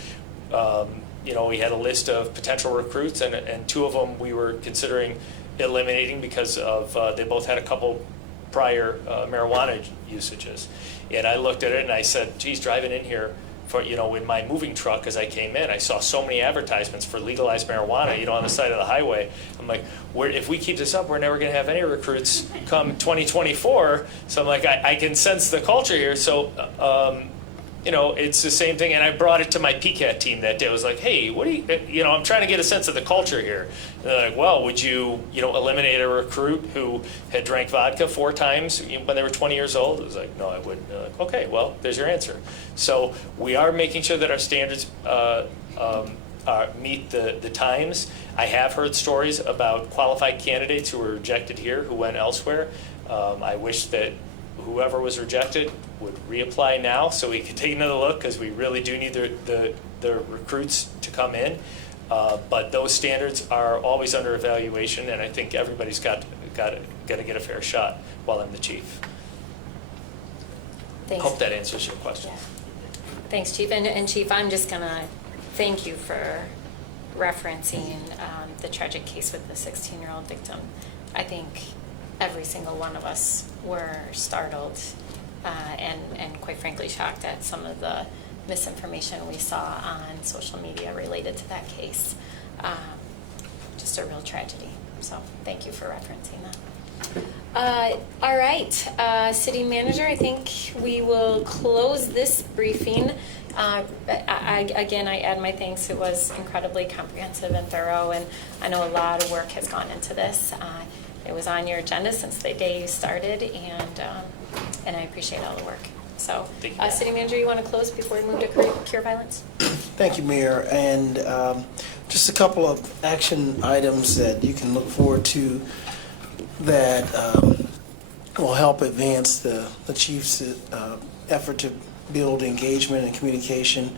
we had a list of potential recruits, and two of them we were considering eliminating because of they both had a couple prior marijuana usages. And I looked at it and I said, geez, driving in here for, in my moving truck as I came in, I saw so many advertisements for legalized marijuana, on the side of the highway. I'm like, if we keep this up, we're never going to have any recruits come 2024. So I'm like, I can sense the culture here. So, it's the same thing. And I brought it to my PCAT team that day. I was like, hey, what do you, I'm trying to get a sense of the culture here. And they're like, well, would you, eliminate a recruit who had drank vodka 4 times when they were 20 years old? I was like, no, I wouldn't. They're like, okay, well, there's your answer. So we are making sure that our standards meet the times. I have heard stories about qualified candidates who were rejected here who went elsewhere. I wish that whoever was rejected would reapply now so we could take another look, because we really do need the recruits to come in. But those standards are always under evaluation, and I think everybody's got to get a fair shot while I'm the chief. Thanks. Hope that answers your question. Yeah. Thanks, Chief. And Chief, I'm just going to thank you for referencing the tragic case with the 16-year-old victim. I think every single one of us were startled and quite frankly shocked at some of the misinformation we saw on social media related to that case. Just a real tragedy. So thank you for referencing that. All right, City Manager, I think we will close this briefing. Again, I add my thanks. It was incredibly comprehensive and thorough, and I know a lot of work has gone into this. It was on your agenda since the day you started, and I appreciate all the work. So, City Manager, you want to close before we move to cure violence? Thank you, Mayor. And just a couple of action items that you can look forward to that will help advance the Chief's effort to build engagement and communication.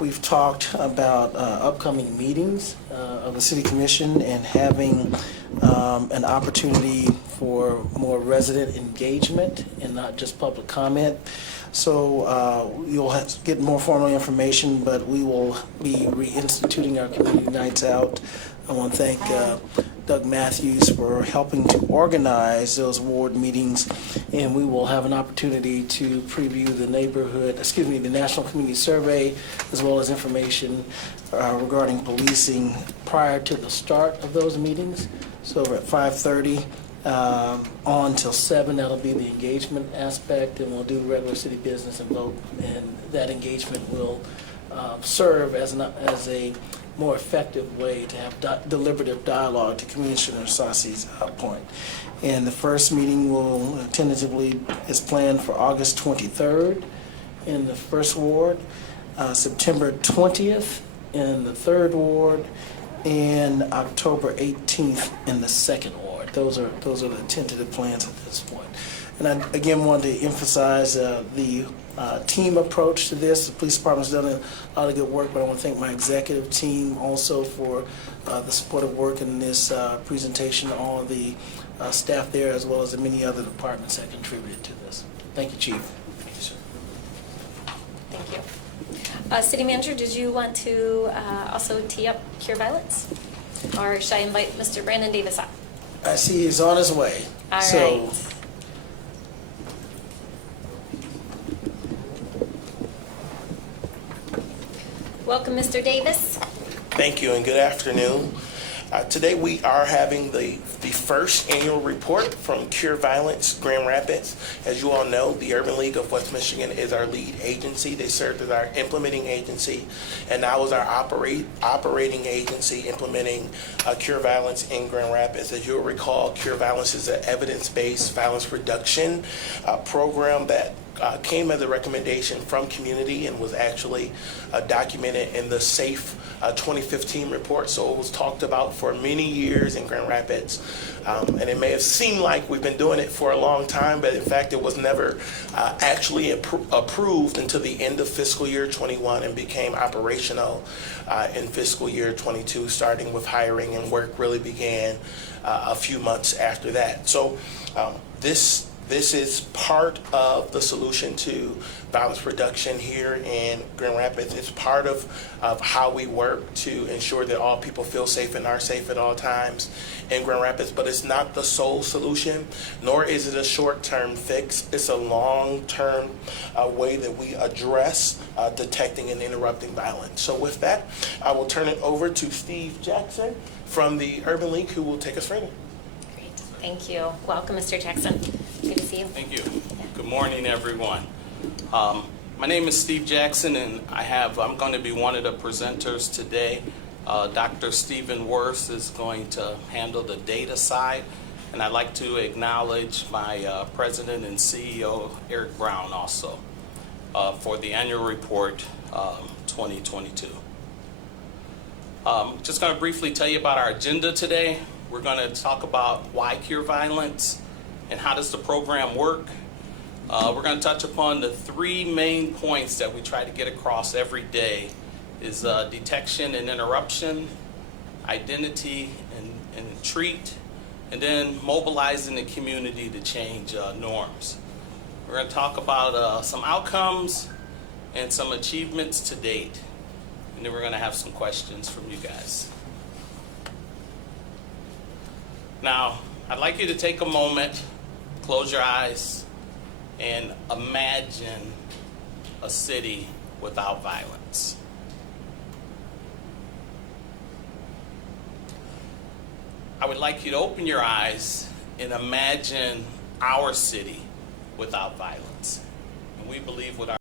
We've talked about upcoming meetings of the City Commission and having an opportunity for more resident engagement and not just public comment. So you'll have to get more formal information, but we will be reinstituting our community nights out. I want to thank Doug Matthews for helping to organize those ward meetings, and we will have an opportunity to preview the National Community Survey, as well as information regarding policing prior to the start of those meetings. So we're at 5:30 on till 7. That'll be the engagement aspect, and we'll do regular city business and vote, and that engagement will serve as a more effective way to have deliberative dialogue, to Commissioner Sassi's point. And the first meeting will tentatively is planned for August 23rd in the first ward, September 20th in the third ward, and October 18th in the second ward. Those are the tentative plans at this point. And I again wanted to emphasize the team approach to this. The police department's done a lot of good work, but I want to thank my executive team also for the supportive work in this presentation, all the staff there, as well as the many other departments that contributed to this. Thank you, Chief. Thank you, sir. Thank you. City Manager, did you want to also tee up cure violence? Or should I invite Mr. Brandon Davis up? I see he's on his way. All So, right. Welcome, Mr. Davis. Thank you and good afternoon. Today we are having the first annual report from Cure Violence Grand Rapids. As you all know, the Urban League of West Michigan is our lead agency. They served as our implementing agency, and now is our operating agency implementing Cure Violence in Grand Rapids. As you'll recall, Cure Violence is an evidence-based violence reduction program that came as a recommendation from community and was actually documented in the SAFE 2015 report. So it was talked about for many years in Grand Rapids. And it may have seemed like we've been doing it for a long time, but in fact it was never actually approved until the end of fiscal year 21 and became operational in fiscal year 22, starting with hiring, and work really began a few months after that. So this is part of the solution to violence reduction here in Grand Rapids. It's part of how we work to ensure that all people feel safe and are safe at all times in Grand Rapids, but it's not the sole solution, nor is it a short-term fix. It's a long-term way that we address detecting and interrupting violence. So with that, I will turn it over to Steve Jackson from the Urban League, who will take us further. Great. Thank you. Welcome, Mr. Jackson. Good to see you. Thank you. Good morning, everyone. My name is Steve Jackson, and I'm going to be one of the presenters today. Dr. Stephen Worth is going to handle the data side, and I'd like to acknowledge my president and CEO, Eric Brown, also, for the annual report 2022. Just going to briefly tell you about our agenda today. We're going to talk about why cure violence and how does the program work. We're going to touch upon the three main points that we try to get across every day is detection and interruption, identity and treat, and then mobilizing the community to change norms. We're going to talk about some outcomes and some achievements to date, and then we're going to have some questions from you guys. Now, I'd like you to take a moment, close your eyes, and imagine a city without violence. I would like you to open your eyes and imagine our city without violence. And we believe with our